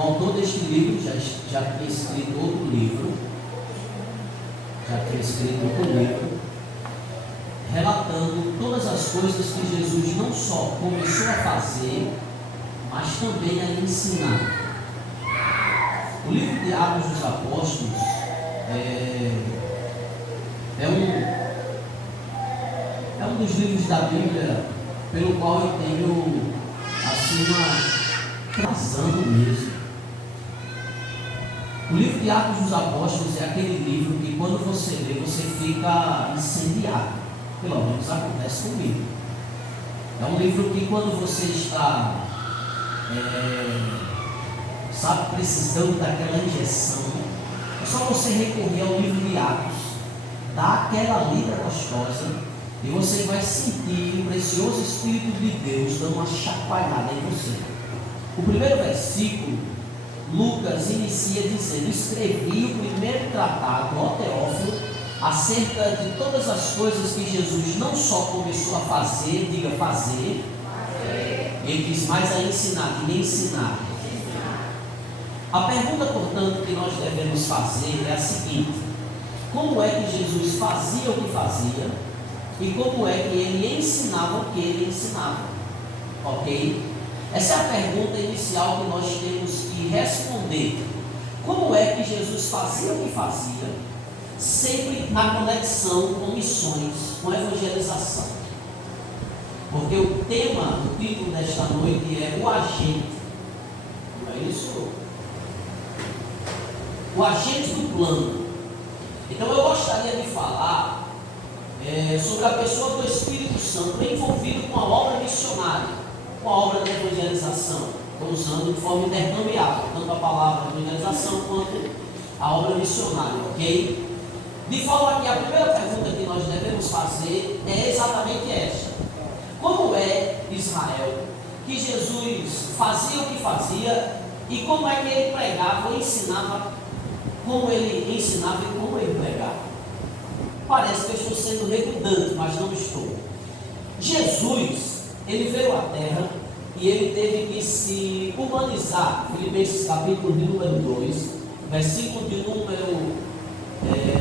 O autor deste livro já tinha escrito outro livro, relatando todas as coisas que Jesus não só começou a fazer, mas também a ensinar. O livro de Atos dos Apóstolos é um dos livros da Bíblia pelo qual eu tenho assim uma razão mesmo. O livro de Atos dos Apóstolos é aquele livro que quando você lê, você fica incendiado. Pelo menos acontece comigo. É um livro que quando você está precisando daquela injeção, é só você recorrer ao livro de Atos, dá aquela lida gostosa e você vai sentir o precioso Espírito de Deus dando uma chacoalhada em você. O primeiro versículo, Lucas inicia dizendo: escrevi o primeiro tratado, ó Teófilo, acerca de todas as coisas que Jesus não só começou a fazer, diga fazer, ele diz mais a ensinar, que nem ensinar. A pergunta, portanto, que nós devemos fazer é a seguinte: como é que Jesus fazia o que fazia e como é que ele ensinava o que ele ensinava? Ok? Essa é a pergunta inicial que nós temos que responder. Como é que Jesus fazia o que fazia, sempre na conexão com missões, com evangelização? Porque o tema, o título desta noite é o agente. Não é isso? O agente do plano. Então eu gostaria de falar sobre a pessoa do Espírito Santo envolvido com a obra missionária, com a obra de evangelização. Estou usando de forma intercambiável, tanto a palavra evangelização quanto a obra missionária, ok? De forma que a primeira pergunta que nós devemos fazer é exatamente esta: como é Israel que Jesus fazia o que fazia e como é que ele pregava, ensinava, como ele ensinava e como ele pregava? Parece que eu estou sendo redundante, mas não estou. Jesus, ele veio à terra e ele teve que se humanizar. Filipenses capítulo de número 2, versículo de número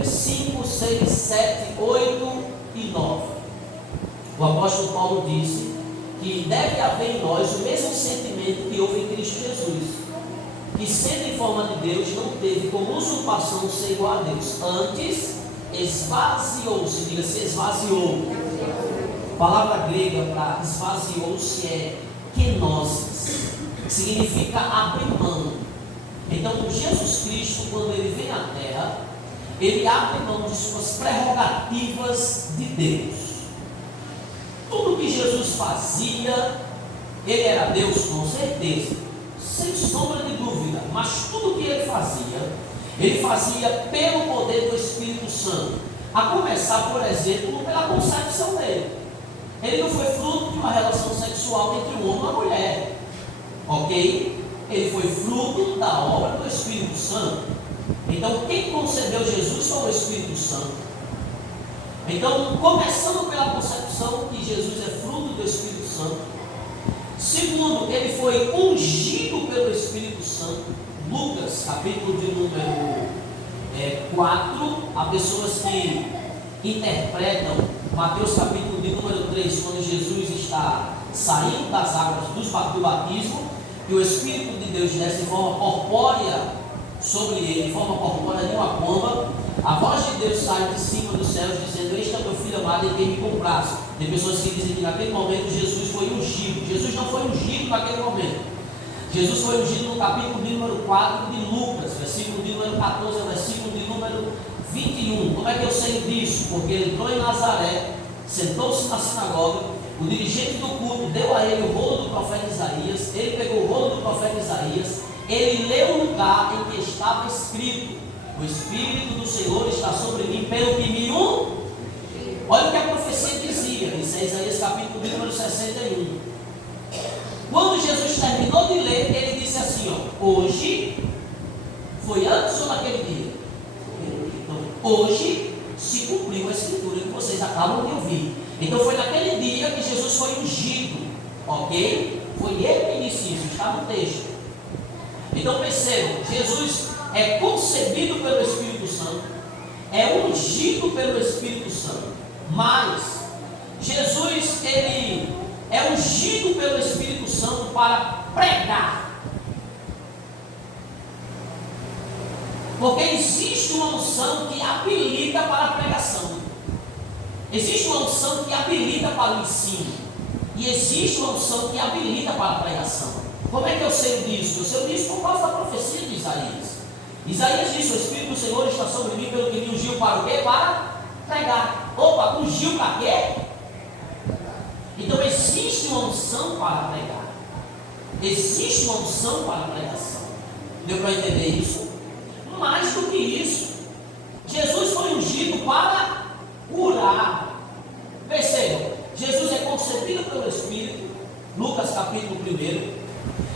5, 6, 7, 8 e 9. O apóstolo Paulo disse que deve haver em nós o mesmo sentimento que houve em Cristo Jesus, que sendo em forma de Deus não teve como usurpação ser igual a Deus, antes esvaziou-se, diga-se esvaziou. A palavra grega para esvaziou-se é kenosis, que significa abrir mão. Então Jesus Cristo, quando ele vem à terra, ele abre mão de suas prerrogativas de Deus. Tudo que Jesus fazia, ele era Deus com certeza, sem sombra de dúvida, mas tudo que ele fazia pelo poder do Espírito Santo, a começar, por exemplo, pela concepção dele. Ele não foi fruto de uma relação sexual entre um homem e uma mulher, ok? Ele foi fruto da obra do Espírito Santo. Então, quem concebeu Jesus foi o Espírito Santo. Então, começando pela concepção que Jesus é fruto do Espírito Santo. Segundo, ele foi ungido pelo Espírito Santo. Lucas, capítulo de número 4, há pessoas que interpretam Mateus capítulo de número 3, quando Jesus está saindo das águas do batismo, e o Espírito de Deus desce em forma corpórea sobre ele, em forma corpórea de uma pomba. A voz de Deus sai de cima dos céus dizendo: este é meu filho amado em quem me compraste. Tem pessoas que dizem que naquele momento Jesus foi ungido. Jesus não foi ungido naquele momento. Jesus foi ungido no capítulo de número 4 de Lucas, versículo de número 14 ao versículo de número 21. Como é que eu sei disso? Porque ele entrou em Nazaré, sentou-se na sinagoga, o dirigente do culto deu a ele o rolo do profeta Isaías, ele pegou o rolo do profeta Isaías, ele leu o lugar em que estava escrito: o Espírito do Senhor está sobre mim, pelo que me ungiu. Olha o que a profecia dizia, isso é Isaías capítulo de número 61. Quando Jesus terminou de ler, ele disse assim: hoje, foi antes ou naquele dia? Então, hoje se cumpriu a escritura que vocês acabam de ouvir. Então foi naquele dia que Jesus foi ungido, ok? Foi ele que disse isso, está no texto. Então percebam, Jesus é concebido pelo Espírito Santo, é ungido pelo Espírito Santo, mas Jesus ele é ungido pelo Espírito Santo para pregar. Porque existe uma unção que habilita para a pregação. Existe uma unção que habilita para o ensino. E existe uma unção que habilita para a pregação. Como é que eu sei disso? Eu sei disso por causa da profecia de Isaías. Isaías disse: o Espírito do Senhor está sobre mim, pelo que me ungiu para o quê? Para pregar. Opa, ungiu para quê? Então existe uma unção para pregar. Existe uma unção para a pregação. Deu para entender isso? Mais do que isso, Jesus foi ungido para curar. Percebam, Jesus é concebido pelo Espírito, Lucas capítulo 1.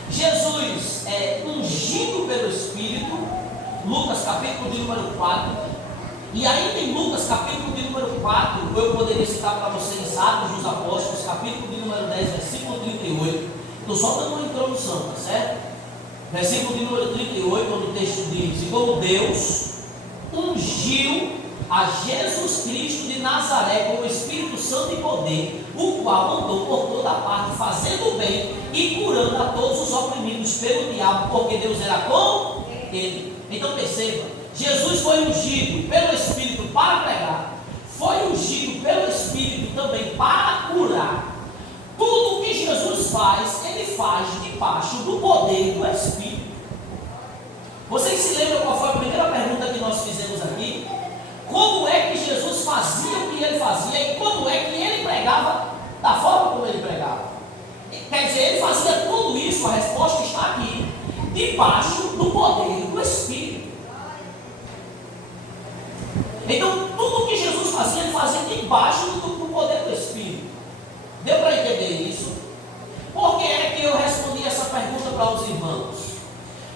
Jesus é ungido pelo Espírito, Lucas capítulo de número 4. E ainda em Lucas capítulo de número 4, eu poderia citar para vocês Atos dos Apóstolos, capítulo de número 10, versículo 38. Estou só dando uma introdução, tá certo? Versículo de número 38, onde o texto diz: e como Deus ungiu a Jesus Cristo de Nazaré com o Espírito Santo e poder, o qual andou por toda parte, fazendo bem e curando a todos os oprimidos pelo diabo, porque Deus era com ele. Então perceba, Jesus foi ungido pelo Espírito para pregar, foi ungido pelo Espírito também para curar. Tudo o que Jesus faz, ele faz debaixo do poder do Espírito. Vocês se lembram qual foi a primeira pergunta que nós fizemos aqui? Como é que Jesus fazia o que ele fazia e como é que ele pregava da forma como ele pregava? Quer dizer, ele fazia tudo isso, a resposta está aqui, debaixo do poder do Espírito. Então, tudo o que Jesus fazia, ele fazia debaixo do poder do Espírito. Deu para entender isso? Por que é que eu respondi essa pergunta para os irmãos?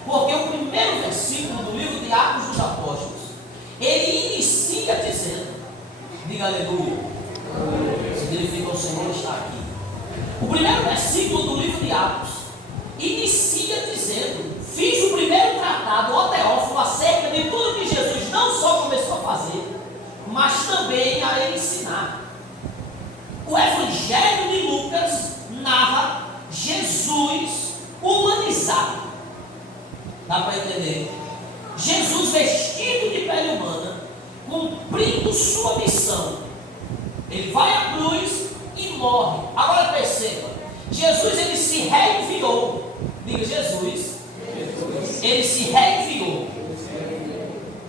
Porque o primeiro versículo do livro de Atos dos Apóstolos, ele inicia dizendo, diga aleluia, significa o Senhor está aqui. O primeiro versículo do livro de Atos inicia dizendo: fiz o primeiro tratado, ó Teófilo, acerca de tudo que Jesus não só começou a fazer, mas também a ensinar. O Evangelho de Lucas narra Jesus humanizado. Dá para entender? Jesus vestido de pele humana, cumprindo sua missão. Ele vai à cruz e morre. Agora perceba, Jesus ele se reenviou. Diga Jesus. Ele se reenviou.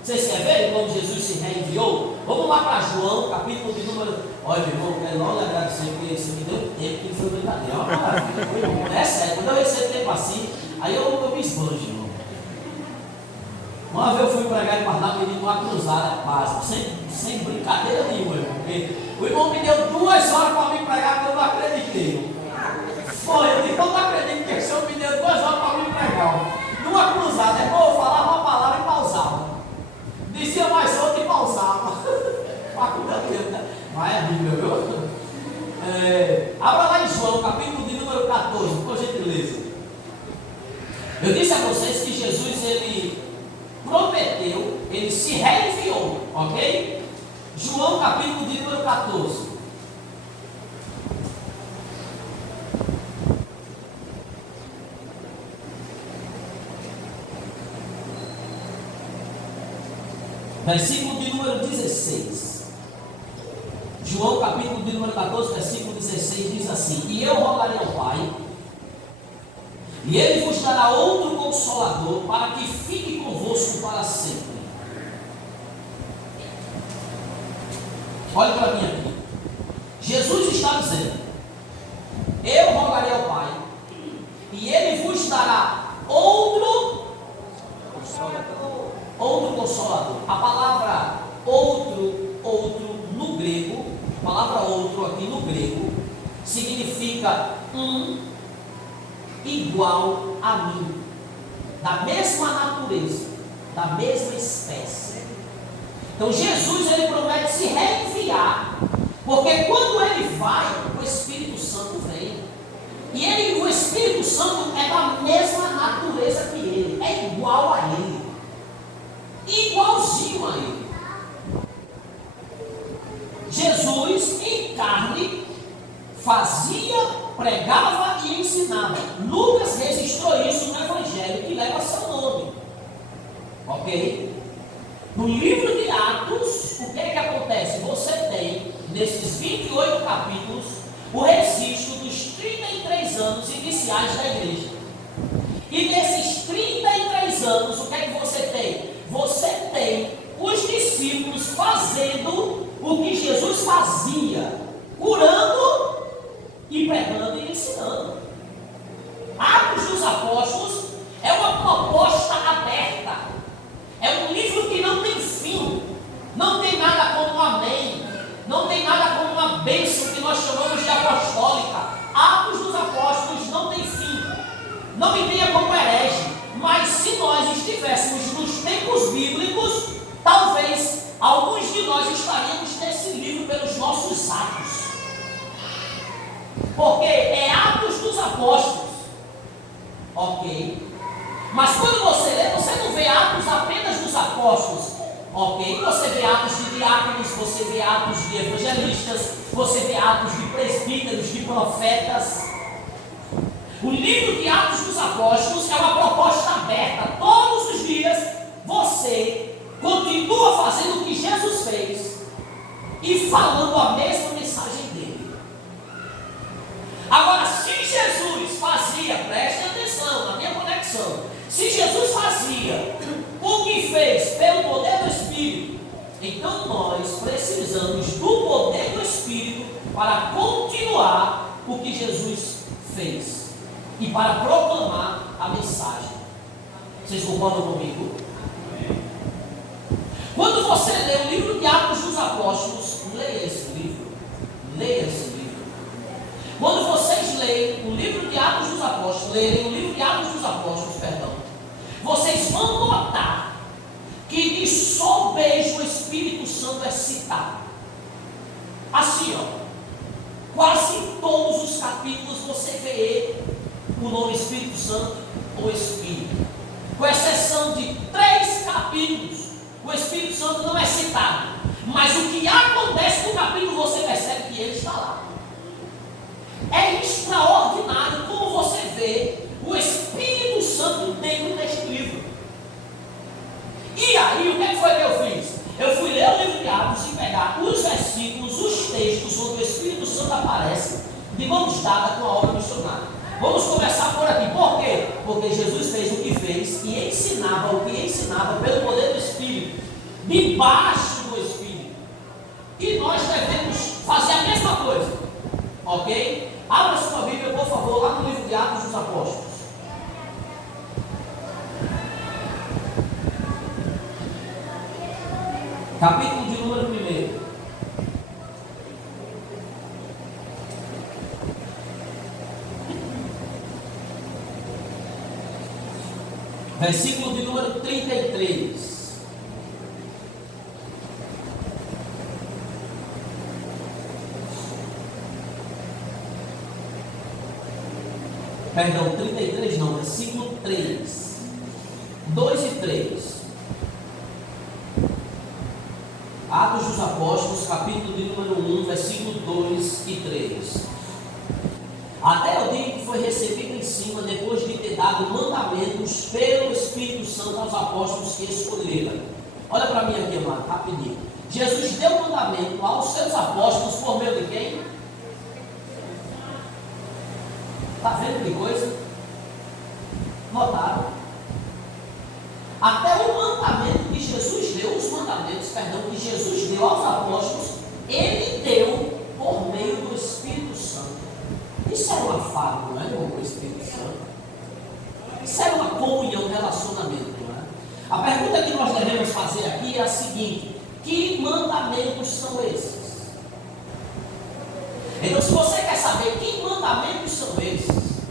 Vocês querem ver como Jesus se reenviou? Vamos lá para João, capítulo de número... Olha, meu irmão, quero logo agradecer, porque você me deu tempo que foi brincadeira. É uma maravilha. É sério, quando eu recebo tempo assim, aí eu me esbanjo, irmão. Uma vez eu fui pregar em Paraná pedindo uma cruzada básica, sem brincadeira nenhuma, porque o irmão me deu 2 horas para me pregar, que eu não acreditei. Foi, eu disse, eu não acredito que o senhor me deu 2 horas para me pregar. Numa cruzada, irmão, eu falava uma palavra e pausava. Dizia mais outra e pausava. Mas é a Bíblia, viu? Abra lá em João, capítulo de número 14, por gentileza. Eu disse a vocês que Jesus, ele prometeu, ele se reenviou, ok? João, capítulo de número 14. Versículo de número 16. João capítulo de número 14, versículo 16 diz assim: e eu rogarei ao Pai, e Ele vos dará outro Consolador, para que fique convosco para sempre. Olha para mim aqui. Jesus está dizendo: eu rogarei ao Pai, e Ele vos dará outro Consolador. Outro Consolador. A palavra outro no grego, a palavra outro aqui no grego, significa igual a mim, da mesma natureza, da mesma espécie. Então Jesus ele promete se reenviar, porque quando ele vai, o Espírito Santo vem. E o Espírito Santo é da mesma natureza que ele, é é igual a ele, igualzinho a ele. Jesus em carne fazia, pregava e ensinava. Lucas registrou isso no Evangelho que leva seu nome. Ok? No livro de Atos, o que é que acontece? Você tem, nesses 28 capítulos, o registro dos 33 anos iniciais da igreja. E nesses 33 anos, o que é que você tem? Você tem os discípulos fazendo o que Jesus fazia, curando e pregando e ensinando. Atos dos Apóstolos é uma proposta aberta. É um livro que não tem fim. Não tem nada como um amém. Não tem nada como uma bênção que nós chamamos de apostólica. Atos dos Apóstolos não tem fim. Não me tenha como herege. Mas se nós estivéssemos nos tempos bíblicos, talvez alguns de nós estaríamos nesse livro pelos nossos atos. Porque é Atos dos Apóstolos. Ok? Mas quando você lê, você não vê Atos apenas dos apóstolos. Ok? Você vê Atos de diáconos, você vê Atos de evangelistas, você vê Atos de presbíteros, de profetas. O livro de Atos dos Apóstolos é uma proposta aberta. Todos os dias você continua fazendo o que Jesus fez e falando a mesma mensagem dele. Agora, se Jesus fazia, preste atenção na minha conexão, se Jesus fazia o que fez pelo poder do Espírito, então nós precisamos do poder do Espírito para continuar o que Jesus fez e para proclamar a mensagem. Vocês concordam comigo? Quando você lê o livro de Atos dos Apóstolos, leia esse livro. Leia esse livro. Quando vocês leem o livro de Atos dos Apóstolos, lerem o livro de Atos dos Apóstolos, vocês vão notar que de só beijo o Espírito Santo é citado. Assim, quase em todos os capítulos você vê o nome Espírito Santo ou Espírito. Com exceção de 3 capítulos, o Espírito Santo não é citado. Mas o que acontece no capítulo você percebe que ele está lá. É extraordinário como você vê o Espírito Santo dentro deste livro. E aí, o que foi que eu fiz? Eu fui ler o livro de Atos e pegar os versículos, os textos onde o Espírito Santo aparece de mãos dadas com a obra missionária. Vamos começar por aqui. Por quê? Porque Jesus fez o que fez e ensinava o que ensinava pelo poder do Espírito, debaixo do Espírito. E nós devemos fazer a mesma coisa. Ok? Abra sua Bíblia, por favor, lá no livro de Atos dos Apóstolos. Capítulo de número 1. Versículo de número 33. Perdão, 33 não, versículo 3. 2 e 3. Atos dos Apóstolos, capítulo de número 1, versículo 2 e 3. Até o dia que foi recebido em cima, depois de ter dado mandamentos pelo Espírito Santo aos apóstolos que escolheram. Olha para mim aqui, amado, rapidinho. Jesus deu mandamento aos seus apóstolos por meio de quem? Está vendo que coisa? Notaram? Até o mandamento que Jesus deu, os mandamentos, perdão, que Jesus deu aos apóstolos, ele deu por meio do Espírito Santo. Isso era uma fábula, não é, irmão, com o Espírito Santo? Isso era uma comunhão, um relacionamento, não é? A pergunta que nós devemos fazer aqui é a seguinte: que mandamentos são esses? Então, se você quer saber que mandamentos são esses,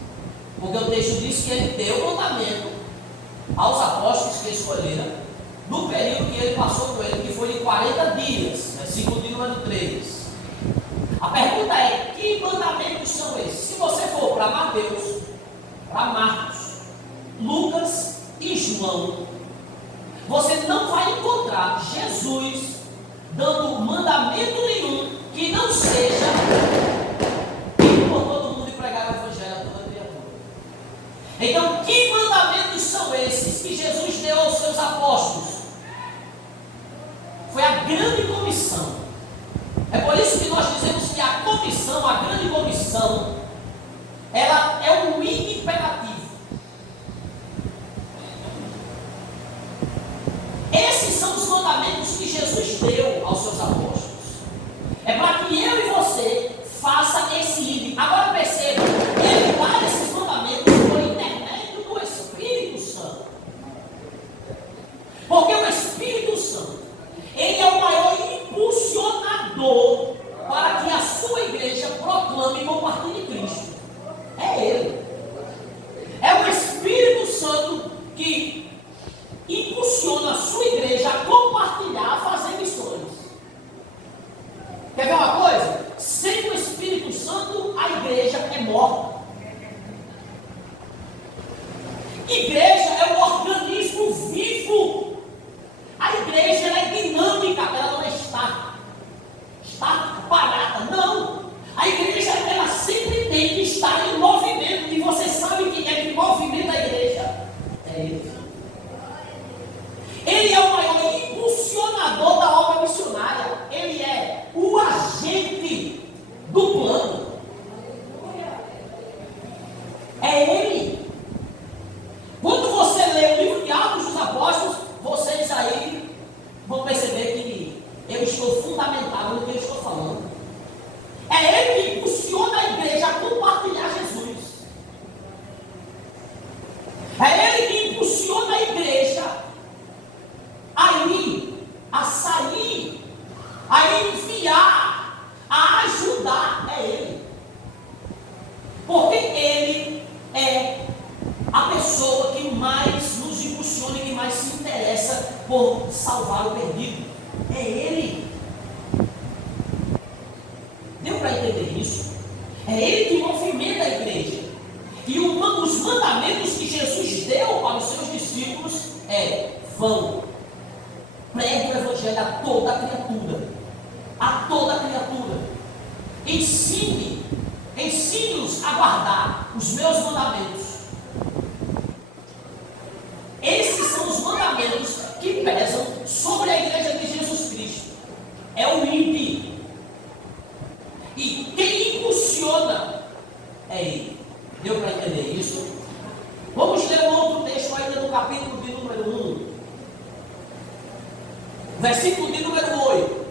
porque o texto diz que ele deu mandamento aos apóstolos que escolheram, no período que ele passou com ele, que foi de 40 dias, versículo de número 3. A pergunta é: que mandamentos são esses? Se você for para Mateus, para Marcos, Lucas e João, João, você não vai encontrar Jesus dando mandamento nenhum que não seja ir por todo mundo e pregar o evangelho a toda criatura. Então, que mandamentos são esses que Jesus deu aos seus apóstolos? Foi a grande comissão. É por isso que nós dizemos que a comissão, a grande comissão, ela é um imperativo. Esses são os mandamentos que Jesus deu aos seus apóstolos. É para que eu e você faça esse ide. Agora perceba, ele dá esses mandamentos por intermédio do Espírito Santo. Porque o Espírito Santo, ele é o maior impulsionador para que a sua igreja proclame e compartilhe Cristo. É ele. É o Espírito Santo que impulsiona a sua igreja a compartilhar, a fazer missões. Quer ver uma coisa? Sem o Espírito Santo, a igreja é morta. Igreja é um organismo vivo. A igreja ela é dinâmica, ela não é estática, parada, não. A igreja ela sempre tem que estar em movimento. E você sabe quem é que movimenta a igreja? É ele. Ele é o maior impulsionador da obra missionária. Ele é o agente do plano. É ele. Quando você lê o livro de Atos dos Apóstolos, vocês aí vão perceber que eu estou fundamentado no que eu estou falando. É ele que impulsiona a igreja a compartilhar Jesus. É ele que impulsiona a igreja a ir, a sair, a enviar, a ajudar. É ele. Porque ele é a pessoa que mais nos impulsiona e que mais se interessa por salvar o perdido. É ele. Deu para entender isso? É ele que movimenta a igreja. E os mandamentos que Jesus deu para os seus discípulos é: vão, pregue o evangelho a toda a criatura. A toda a criatura. Ensine-os a guardar os meus mandamentos. Esses são os mandamentos que pesam sobre a igreja de Jesus Cristo. É o INPE. E quem impulsiona é ele. Deu para entender isso? Vamos ler um outro texto ainda no capítulo de número 1. Versículo de número 8.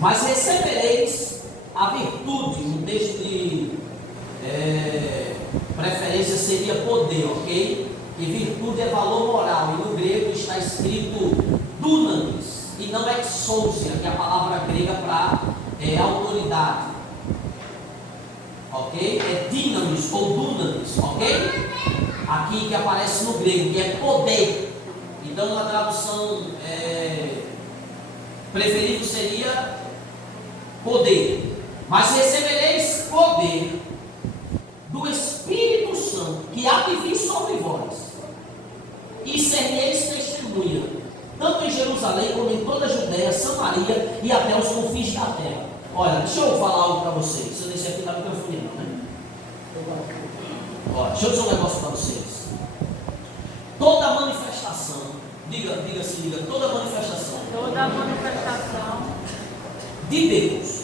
Mas recebereis a virtude. Um texto de preferência seria poder, ok? E virtude é valor moral. E no grego está escrito dunamis, e não exousia, que é a palavra grega para autoridade. Ok? É dinamis ou dunamis, ok? Aqui que aparece no grego, que é poder. Então, na tradução preferível seria poder. Mas recebereis poder do Espírito Santo, que há de vir sobre vós, e sereis testemunha, tanto em Jerusalém como em toda a Judéia, Samaria e até os confins da terra. Olha, deixa eu falar algo para vocês. Se eu descer aqui, está no microfone não, né? Olha, deixa eu dizer um negócio para vocês. Toda manifestação, diga, toda manifestação de Deus,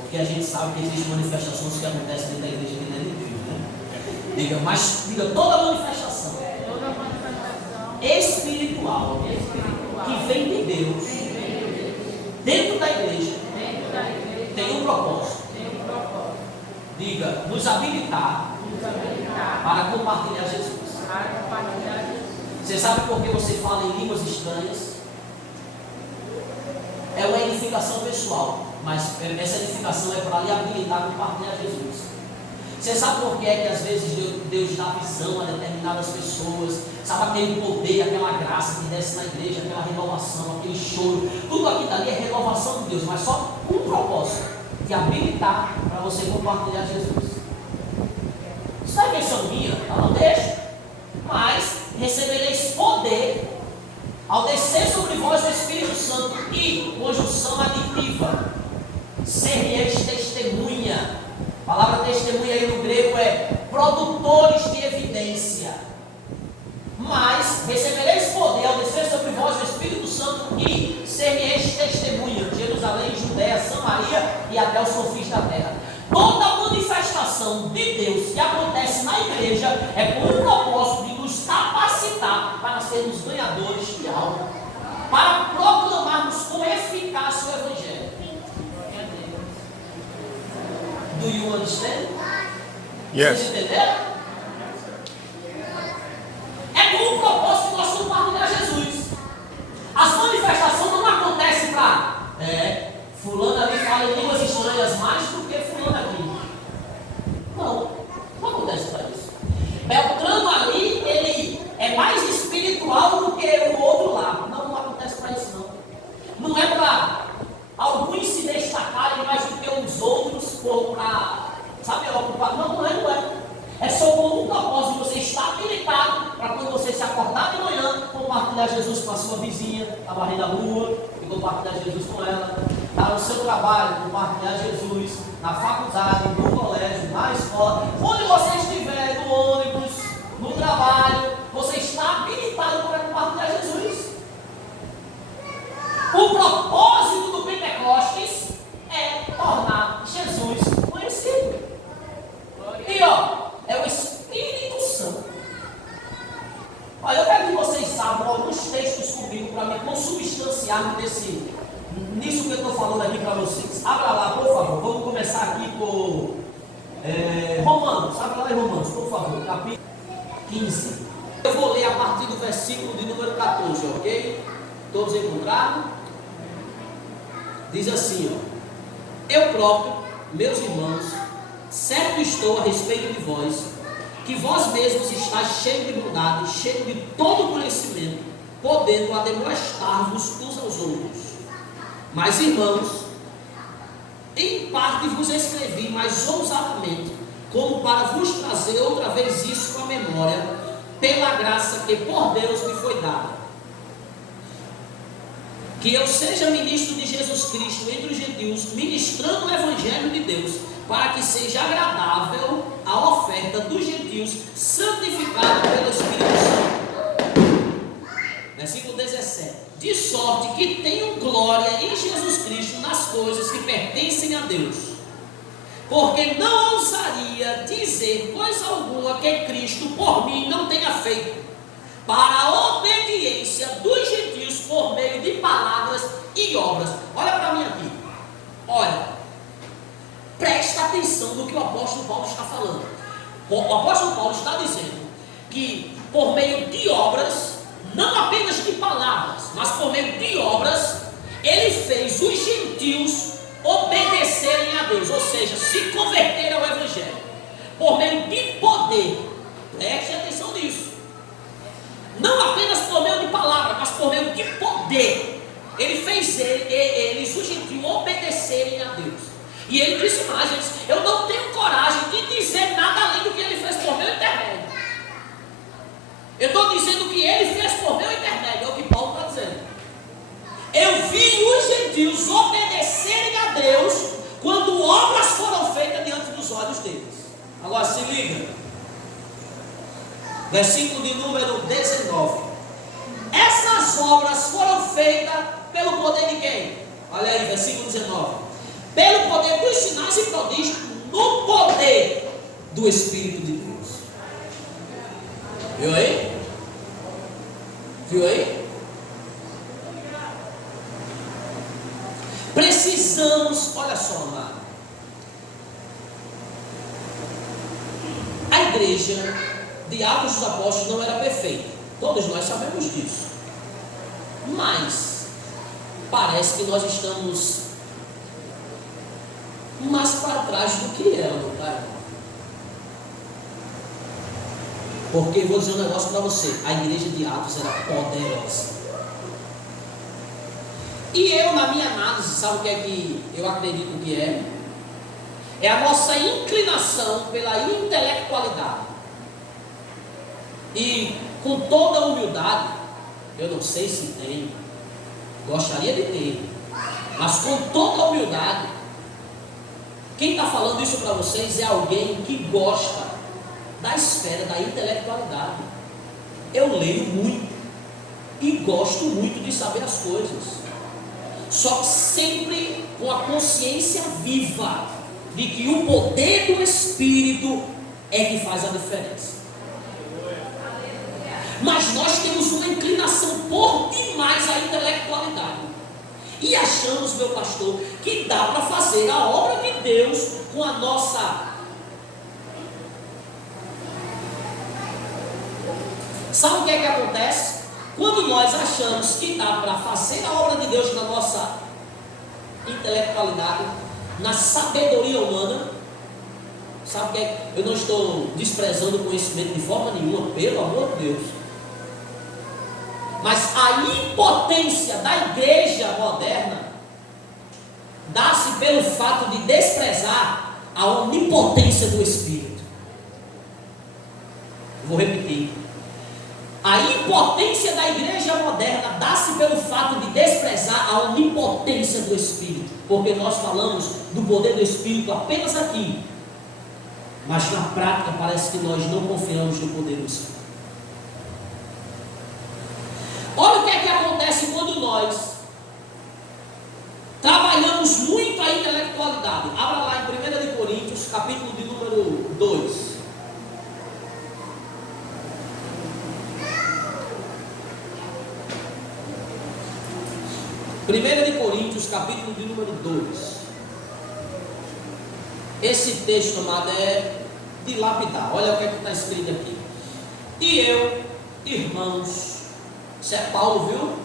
porque a gente sabe que existem manifestações que acontecem dentro da igreja que não é de Deus, né? Diga toda manifestação espiritual que vem de Deus dentro da igreja tem um propósito. Diga, nos habilitar para compartilhar Jesus. Você sabe por que você fala em línguas estranhas? É uma edificação pessoal, mas essa edificação é para lhe habilitar a compartilhar Jesus. Você sabe por que é que às vezes Deus dá visão a determinadas pessoas? Sabe aquele poder, aquela graça que desce na igreja, aquela renovação, aquele choro? Tudo aqui dali é renovação de Deus, mas só com um propósito: de habilitar para você compartilhar Jesus. Está invenção minha? Eu não deixo. Mas recebereis poder ao descer sobre vós o Espírito Santo e, conjunção aditiva, sereis testemunha. A palavra testemunha aí no grego é produtores de evidência. Mas recebereis poder ao descer sobre vós o Espírito Santo e sereis testemunha de Jerusalém, Judéia, Samaria e até os confins da terra. Toda manifestação de Deus que acontece na igreja é com o propósito de nos capacitar para sermos ganhadores de alma, para proclamarmos com eficácia o Evangelho. Do you understand? Yes. Vocês entenderam? É com o propósito de nós compartilhar Jesus. As manifestações não acontecem para fulano ali fala em línguas estranhas mais do que fulano aqui. Não acontece para isso. Beltrano ali, ele é mais espiritual do que o outro lá. Não acontece para isso não. Não é para alguns se destacarem mais do que os outros ou para, sabe, ocupar. Não é. É só com um propósito de você estar habilitado para quando você se acordar de manhã, compartilhar Jesus com a sua vizinha, a barriga da rua, e compartilhar Jesus com ela. Tá no seu trabalho, compartilhar Jesus, na faculdade, no colégio, na escola, onde você estiver, no ônibus, no trabalho, você está habilitado para compartilhar Jesus. O propósito do Pentecostes é tornar Jesus conhecido. E é o Espírito Santo. Olha, eu quero que vocês saibam alguns textos comigo para me consubstanciar nisso que eu estou falando aqui para vocês. Abra lá, por favor. Vamos começar aqui por Romanos. Abra lá em Romanos, por favor, capítulo 15. Eu vou ler a partir do versículo de número 14, ok? Todos encontraram? Diz assim, eu próprio, meus irmãos, certo estou a respeito de vós, que vós mesmos estáis cheios de bondade, cheios de todo conhecimento, podendo ademoestar-vos uns aos outros. Mas, irmãos, em parte vos escrevi mais ousadamente, como para vos trazer outra vez isso com a memória, pela graça que por Deus me foi dada. Que eu seja ministro de Jesus Cristo entre os gentios, ministrando o Evangelho de Deus, para que seja agradável a oferta dos gentios, santificada pelo Espírito Santo. Versículo 17. De sorte que tenham glória em Jesus Cristo nas coisas que pertencem a Deus. Porque não ousaria dizer coisa alguma que Cristo por mim não tenha feito, para a obediência dos gentios por meio de palavras e obras. Olha para mim aqui. Olha. Presta atenção no que o apóstolo Paulo está falando. O apóstolo Paulo está dizendo que por meio de obras, não apenas de palavras, mas por meio de obras, ele fez os gentios obedecerem a Deus, ou seja, se converterem ao Evangelho, por meio de poder. Preste atenção nisso. Não apenas por meio de palavras, mas por meio de poder. Ele fez eles, os gentios, obedecerem a Deus. E ele disse mais, ele disse, eu não tenho coragem de dizer nada além do que ele fez por meu intermédio. Eu estou dizendo que ele fez por meu intermédio, é o que Paulo está dizendo. Eu vi os gentios obedecerem a Deus quando obras foram feitas diante dos olhos deles. Agora se liga. Versículo de número 19. Essas obras foram feitas pelo poder de quem? Olha aí, versículo 19. Pelo poder dos sinais e prodígios, no poder do Espírito de Deus. Viu aí? Viu aí? Precisamos, olha só, amado. A igreja de Atos dos Apóstolos não era perfeita. Todos nós sabemos disso. Mas parece que nós estamos mais para trás do que ela, meu pai. Porque eu vou dizer um negócio para você. A igreja de Atos era poderosa. E eu, na minha análise, sabe o que é que eu acredito que é? é a nossa inclinação pela intelectualidade. E com toda a humildade, eu não sei se tem, gostaria de ter, mas com toda a humildade, quem está falando isso para vocês é alguém que gosta da esfera da intelectualidade. Eu leio muito e gosto muito de saber as coisas, só que sempre com a consciência viva de que o poder do Espírito é que faz a diferença. Mas nós temos uma inclinação por demais à intelectualidade e achamos, meu pastor, que dá para fazer a obra de Deus com a nossa... Sabe o que é que acontece? Quando nós achamos que dá para fazer a obra de Deus na nossa intelectualidade, na sabedoria humana, sabe o que é? Eu não estou desprezando o conhecimento de forma nenhuma, pelo amor de Deus. Mas a impotência da igreja moderna dá-se pelo fato de desprezar a onipotência do Espírito. Vou repetir. A impotência da igreja moderna dá-se pelo fato de desprezar a onipotência do Espírito. Porque nós falamos do poder do Espírito apenas aqui, mas na prática parece que nós não confiamos no poder do Espírito. Olha o que é que acontece quando nós trabalhamos muito a intelectualidade. Abra lá em 1 Coríntios, capítulo de número 2. 1 Coríntios, capítulo de número 2. Esse texto, amado, é de lapidar. Olha o que é que está escrito aqui. E eu, irmãos, isso é Paulo, viu?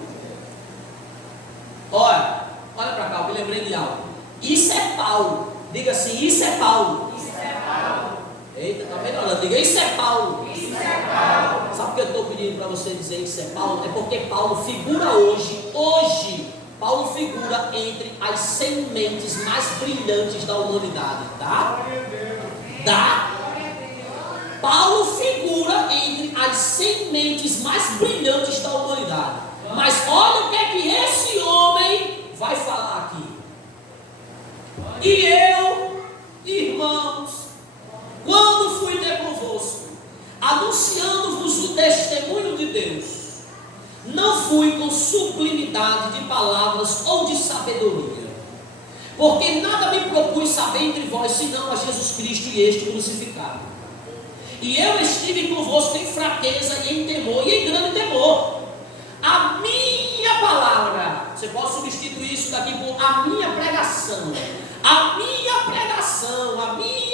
Olha para cá, eu me lembrei de algo. Isso é Paulo. Diga assim, isso é Paulo. Isso é Paulo. Eita, está melhorando. Diga, isso é Paulo. Isso é Paulo. Sabe o que eu estou pedindo para você dizer isso é Paulo? É porque Paulo figura hoje, Paulo figura entre as 100 mentes mais brilhantes da humanidade, tá? Paulo figura entre as 100 mentes mais brilhantes da humanidade. Mas olha o que é que esse homem vai falar aqui. E eu, irmãos, quando fui ter convosco, anunciando-vos o testemunho de Deus, não fui com sublimidade de palavras ou de sabedoria, porque nada me propus saber entre vós, senão a Jesus Cristo e este crucificado. E eu estive convosco em fraqueza e em temor, e em grande temor. A minha palavra, você pode substituir isso daqui por a minha pregação. A minha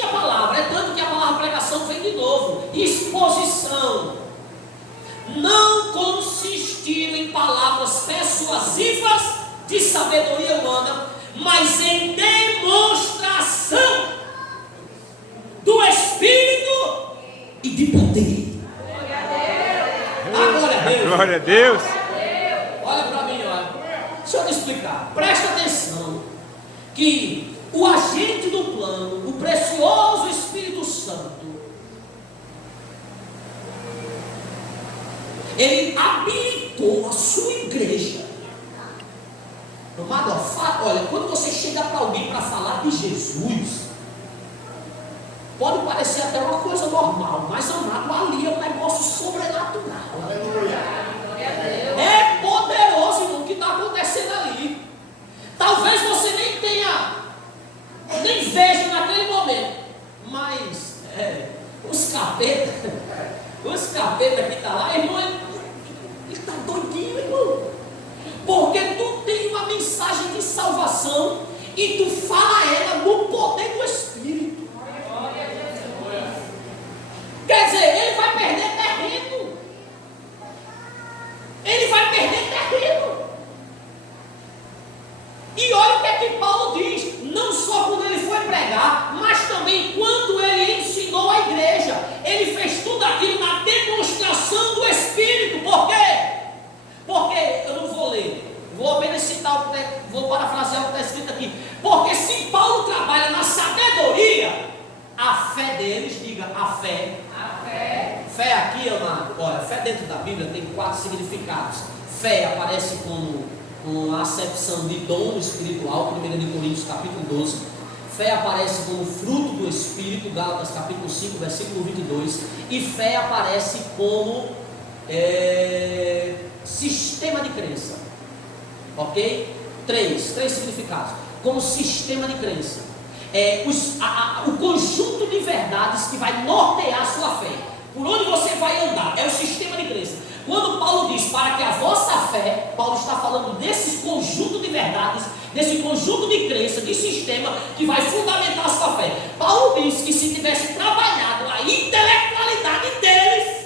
palavra, é tanto que a palavra pregação vem de novo, exposição. Não consistiu em palavras persuasivas de sabedoria humana, mas em demonstração do Espírito e de poder. Glória a Deus. Glória a Deus. Olha para mim, olha. Deixa eu te explicar. Presta atenção que o agente do plano, o precioso Espírito Santo, ele habilitou a sua igreja. Amado, olha, quando você chega para alguém para falar de Jesus, pode parecer até uma coisa normal, mas amado, ali é um negócio sobrenatural. Aleluia. É poderoso, irmão, o que está acontecendo ali. Talvez você nem veja naquele momento, mas os capetas que estão lá, irmão, ele está doidinho, irmão, porque tu tem uma mensagem de salvação e tu fala ela no poder do Espírito. Quer dizer, ele vai perder terreno. E olha o que é que Paulo diz, não só quando ele foi pregar, mas também quando ele ensinou a igreja. Ele fez tudo aquilo na demonstração do Espírito. Por quê? Porque, eu não vou ler, vou apenas citar, vou parafrasear o que está escrito aqui. Porque se Paulo trabalha na sabedoria, Bíblia tem 4 significados. Fé aparece como a acepção de dom espiritual, 1 de Coríntios capítulo 12. Fé aparece como fruto do Espírito, Gálatas capítulo 5, versículo 22. E fé aparece como sistema de crença. Ok? Três significados. Como sistema de crença. O conjunto de verdades que vai nortear a sua fé. Por onde você vai andar, é o sistema de crença. Quando Paulo diz para que a vossa fé, Paulo está falando desse conjunto de verdades, desse conjunto de crença, de sistema que vai fundamentar a sua fé. Paulo diz que se tivesse trabalhado a intelectualidade deles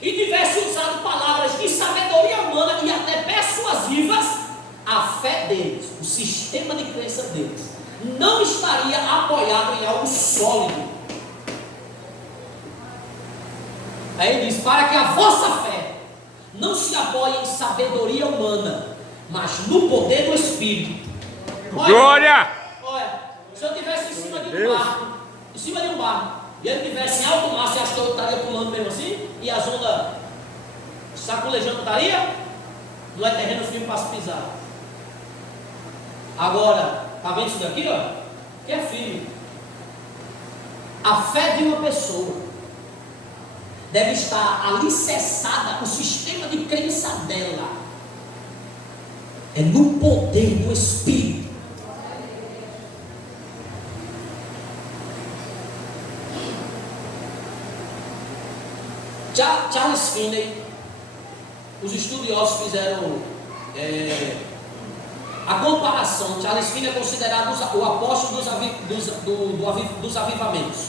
e tivesse usado palavras de sabedoria humana e até persuasivas, a fé deles, o sistema de crença deles, não estaria apoiado em algo sólido. Aí ele diz, para que a vossa fé não se apoie em sabedoria humana, mas no poder do Espírito. Glória! Olha, se eu estivesse em cima de um barco, e ele estivesse em alto mar, você acha que eu estaria pulando mesmo assim? E as ondas saculejando estaria? Não é terreno firme para se pisar. Agora, está vendo isso daqui, ó? Que é firme. A fé de uma pessoa deve estar alicerçada, o sistema de crença dela é no poder do Espírito. Charles Finney, os estudiosos fizeram a comparação. Charles Finney é considerado o apóstolo dos avivamentos.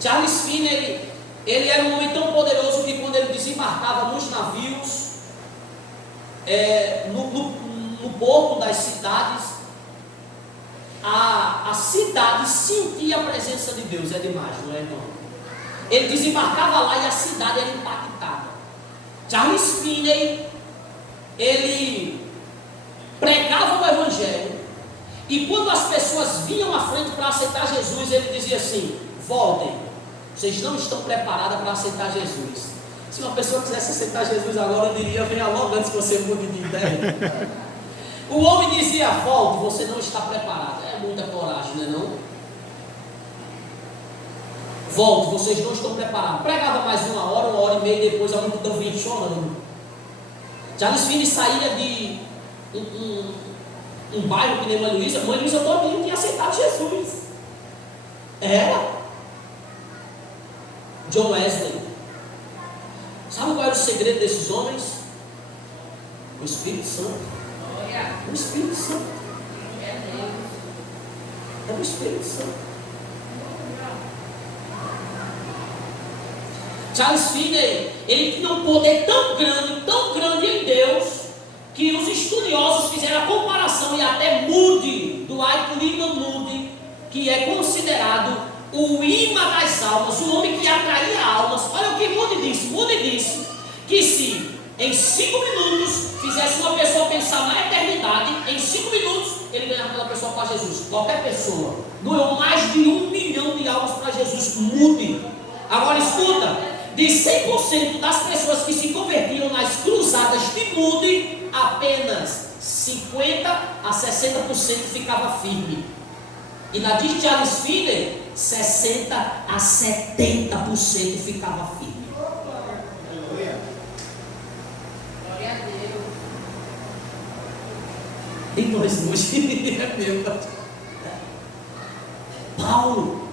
Charles Finney, ele era um homem tão poderoso que quando ele desembarcava nos navios, no porto das cidades, a cidade sentia a presença de Deus. É demais, não é, irmão? Ele desembarcava lá e a cidade era impactada. Charles Finney, ele pregava o Evangelho, e quando as pessoas vinham à frente para aceitar Jesus, ele dizia assim: voltem, vocês não estão preparadas para aceitar Jesus. Se uma pessoa quisesse aceitar Jesus agora, eu diria: venha logo antes que você mude de ideia. O homem dizia: volte, você não está preparado. É muita coragem, não é não? Volte, vocês não estão preparados. Pregava mais uma hora e meia, depois a multidão vinha chorando. Charles Finney saía de um bairro que nem Mãe Luísa todinho tinha aceitado Jesus. Era John Wesley. Sabe qual era o segredo desses homens? O Espírito Santo. O Espírito Santo. É o Espírito Santo. Charles Finney, ele tinha um poder tão grande em Deus, que os estudiosos fizeram a comparação, e até Moody, Dwight Lyman Moody, que é considerado o imã das almas, o homem que atraía almas. Olha o que Moody disse. Moody disse que se em 5 minutos fizesse uma pessoa pensar na eternidade, em 5 minutos ele ganhava aquela pessoa para Jesus. Qualquer pessoa doeu mais de 1 milhão de almas para Jesus. Moody. Agora escuta, de 100% das pessoas que se convertiram nas cruzadas de Moody, apenas 50 a 60% ficava firme. E na de Charles Finney, 60 a 70% ficava firme. Glória a Deus. E nós hoje é meu. Paulo,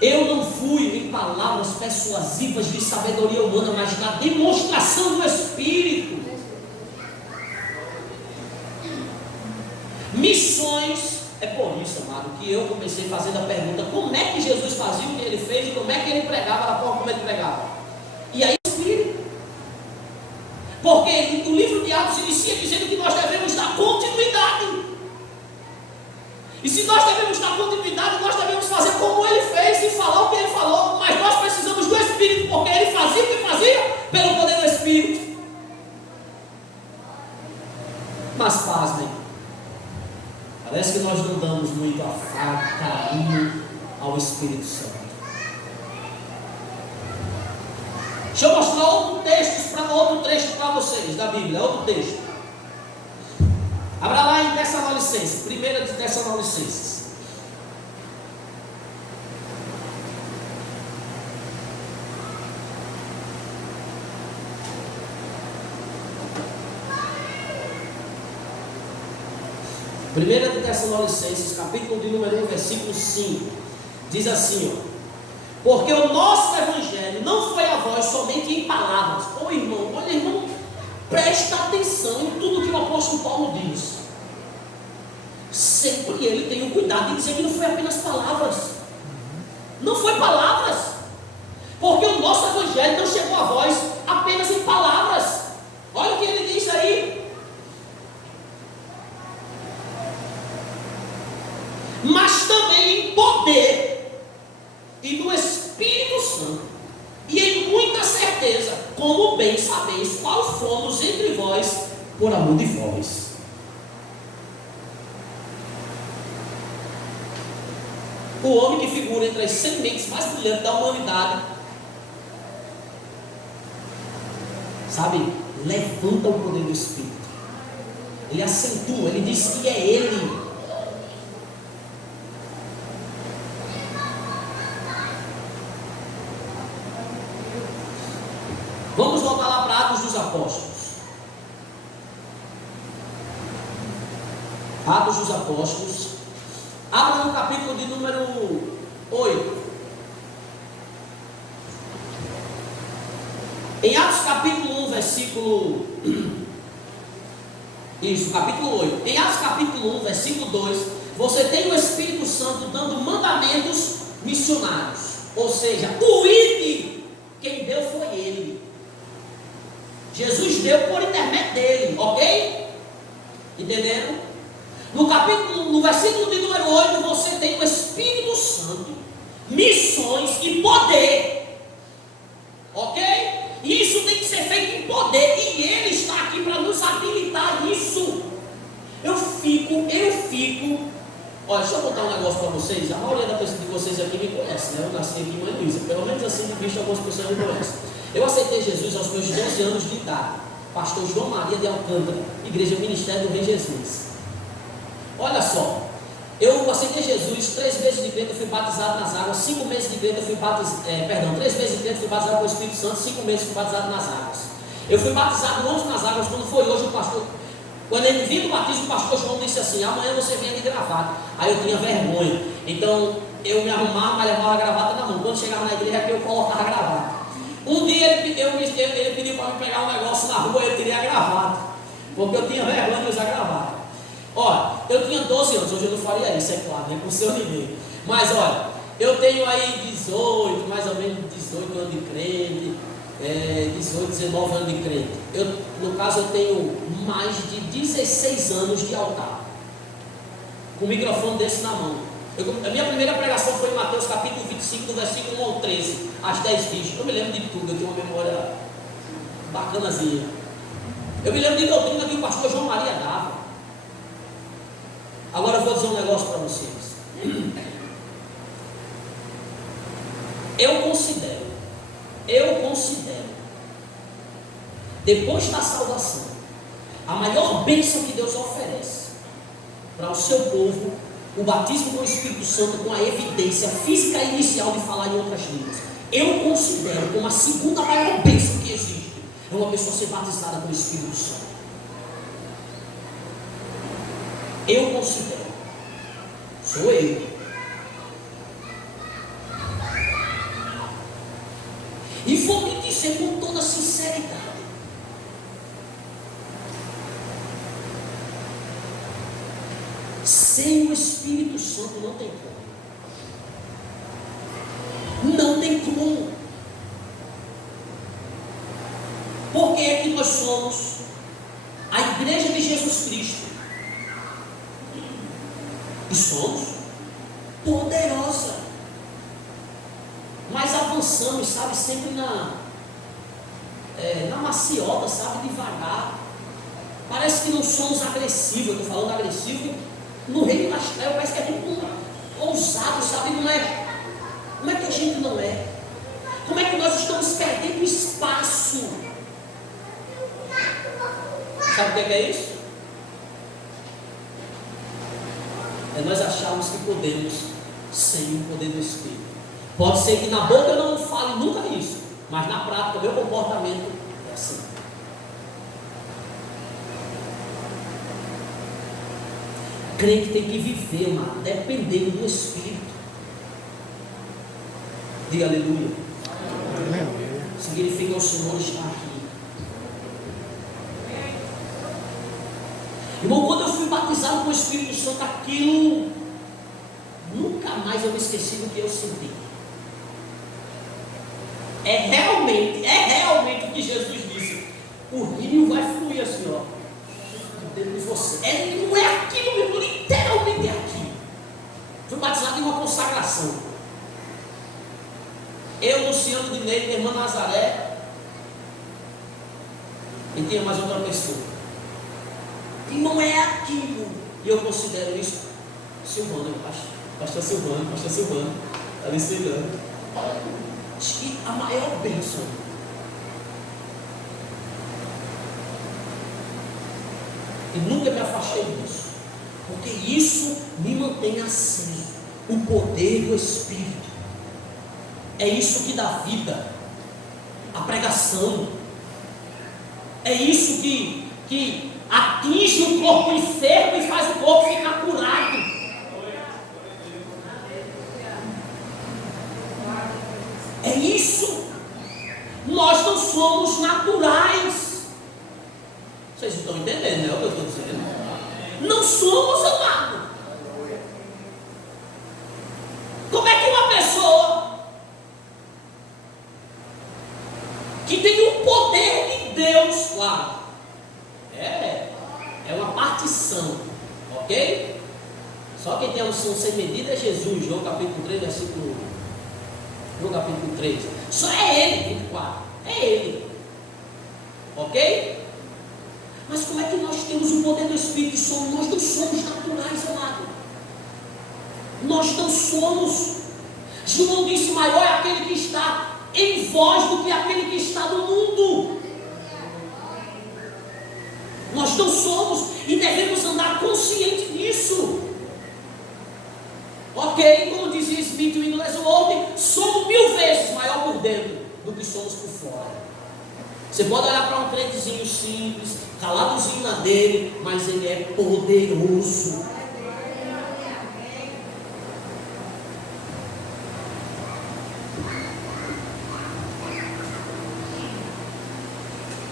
eu não fui em palavras persuasivas de sabedoria humana, mas na demonstração do Espírito. Missões. É por isso, amado, que eu comecei fazendo a pergunta: como é que Jesus fazia o que ele fez e como é que ele pregava da forma como ele pregava? E aí o Espírito. Porque o livro de Atos inicia dizendo que nós devemos dar continuidade. E se nós devemos dar continuidade, nós devemos fazer como ele fez e falar o que ele falou. Mas nós precisamos do Espírito, porque ele fazia o que fazia pelo poder do Espírito. Mas pasmem, parece que nós não damos muito afago, carinho ao Espírito Santo. Deixa eu mostrar outro da Bíblia, é outro texto. Abra lá em Tessalonicenses, 1 de Tessalonicenses. Primeira de Tessalonicenses, capítulo de número 1, versículo 5, diz assim, ó: porque o nosso evangelho não foi a vós somente em palavras. Ô irmão, olha irmão, presta atenção em tudo que o apóstolo Paulo diz. Sempre ele tem o cuidado de dizer que não foi apenas palavras. Não foi palavras. Porque o nosso evangelho não chegou a vós apenas em palavras. Olha o que ele diz aí. Mas também em poder e no Espírito Santo, e em muita certeza, como bem sabeis qual fomos entre vós por amor de vós. O homem que figura entre as 100 mentes mais brilhantes da humanidade, sabe, levanta o poder do Espírito. Ele acentua, ele diz que é ele. Vamos voltar lá para Atos dos Apóstolos. Atos dos Apóstolos. Abra no capítulo de número 8. Em Atos capítulo 1, versículo... Isso, capítulo 8. Em Atos capítulo 1, versículo 2, você tem o Espírito Santo dando mandamentos missionários. Ou seja, o ide, quem deu foi ele. Jesus deu por intermédio dele, ok? Entenderam? No versículo de número 8, você tem o Espírito Santo, missões e poder, ok? E isso tem que ser feito em poder, e ele está aqui para nos habilitar isso. Eu fico, olha, deixa eu contar um negócio para vocês. A maioria das pessoas de vocês aqui me conhece, né? Eu nasci aqui em Mãe Luísa, pelo menos assim de vista algumas pessoas me conhecem. Eu aceitei Jesus aos meus 12 anos de idade, pastor João Maria de Alcântara, Igreja Ministério do Rei Jesus. Olha só, eu aceitei Jesus 3 meses de crente, eu fui batizado nas águas. 5 meses de crente, eu fui batizado, 3 meses de crente, fui batizado pelo Espírito Santo. 5 meses fui batizado nas águas. Eu fui batizado ontem nas águas, quando foi hoje o pastor, quando ele viu do batismo, o pastor João disse assim: amanhã você vem de gravata. Aí eu tinha vergonha, então eu me arrumava, mas levava a gravata na mão. Quando chegava na igreja, eu colocava a gravata. Um dia ele pediu para me pegar um negócio na rua, eu tirei a gravata, porque eu tinha vergonha de usar gravata. Olha, eu tinha 12 anos, hoje eu não faria isso, é claro, né, com o seu ninguém. Mas olha, eu tenho aí 18, mais ou menos 18 anos de crente, 18, 19 anos de crente. No caso, eu tenho mais de 16 anos de altar, com um microfone desse na mão. A minha primeira pregação foi em Mateus capítulo 25, do versículo 1 ao 13, às 10 dígitos. Eu me lembro de tudo, eu tenho uma memória bacanazinha. Eu me lembro de doutrina que o pastor João Maria dava. Agora eu vou dizer um negócio para vocês. Eu considero, depois da salvação, a maior bênção que Deus oferece para o seu povo, o batismo com o Espírito Santo, com a evidência física inicial de falar em outras línguas. Eu considero como a segunda maior bênção que existe, é uma pessoa ser batizada com o Espírito Santo. Eu considero, sou eu. E vou lhe dizer com toda sinceridade: sem o Espírito Santo não tem como. Não tem como. Porque é que nós somos a igreja de Jesus Cristo. E somos poderosa. Mas avançamos, sabe, sempre na maciota, sabe, devagar. Parece que não somos agressivos. Eu estou falando agressivo no reino das trevas, parece que é muito ousado, sabe? Não é. Como é que a gente não é? Como é que nós estamos perdendo espaço? Sabe o que é isso? É nós acharmos que podemos sem o poder do Espírito. Pode ser que na boca eu não fale nunca isso, mas na prática o meu comportamento é assim. Crente tem que viver, mano, dependendo do Espírito. Diga aleluia. Significa o Senhor está aqui. Irmão, quando eu fui batizado com o Espírito Santo, aquilo, nunca mais eu me esqueci do que eu senti. É realmente o que Jesus disse. O rio vai fluir assim, ó, dentro de você. Não é aquilo mesmo, literalmente é aquilo. Fui batizado em uma consagração. Eu, Luciano de Neide, minha irmã Nazaré, e tinha mais outra pessoa. E não é aquilo. E eu considero isso Silvano, pastor Silvano, está me ensinando. Acho que a maior bênção. E nunca me afastei disso, porque isso me mantém aceso. O poder do Espírito é isso que dá vida. A pregação é isso que atinge o corpo enfermo e faz o corpo ficar curado. É isso. Nós não somos naturais. Vocês estão entendendo, né, o que eu estou dizendo? Não somos, amado. Como é que uma pessoa que tem o poder de Deus, claro, é uma partição, ok? Só quem tem a unção sem medida é Jesus, João capítulo 3, versículo 1. João capítulo 3. Só é Ele, 24. É Ele. Ok? Mas como é que nós temos o poder do Espírito? Nós não somos naturais, amado. Nós não somos. João disse: maior é aquele que está em vós do que aquele que está no mundo. Nós não somos e devemos andar consciente disso. Ok, como dizia Smith o inglês ontem, somos 1000 vezes maior por dentro do que somos por fora. Você pode olhar para um crentezinho simples, caladozinho na dele, mas ele é poderoso.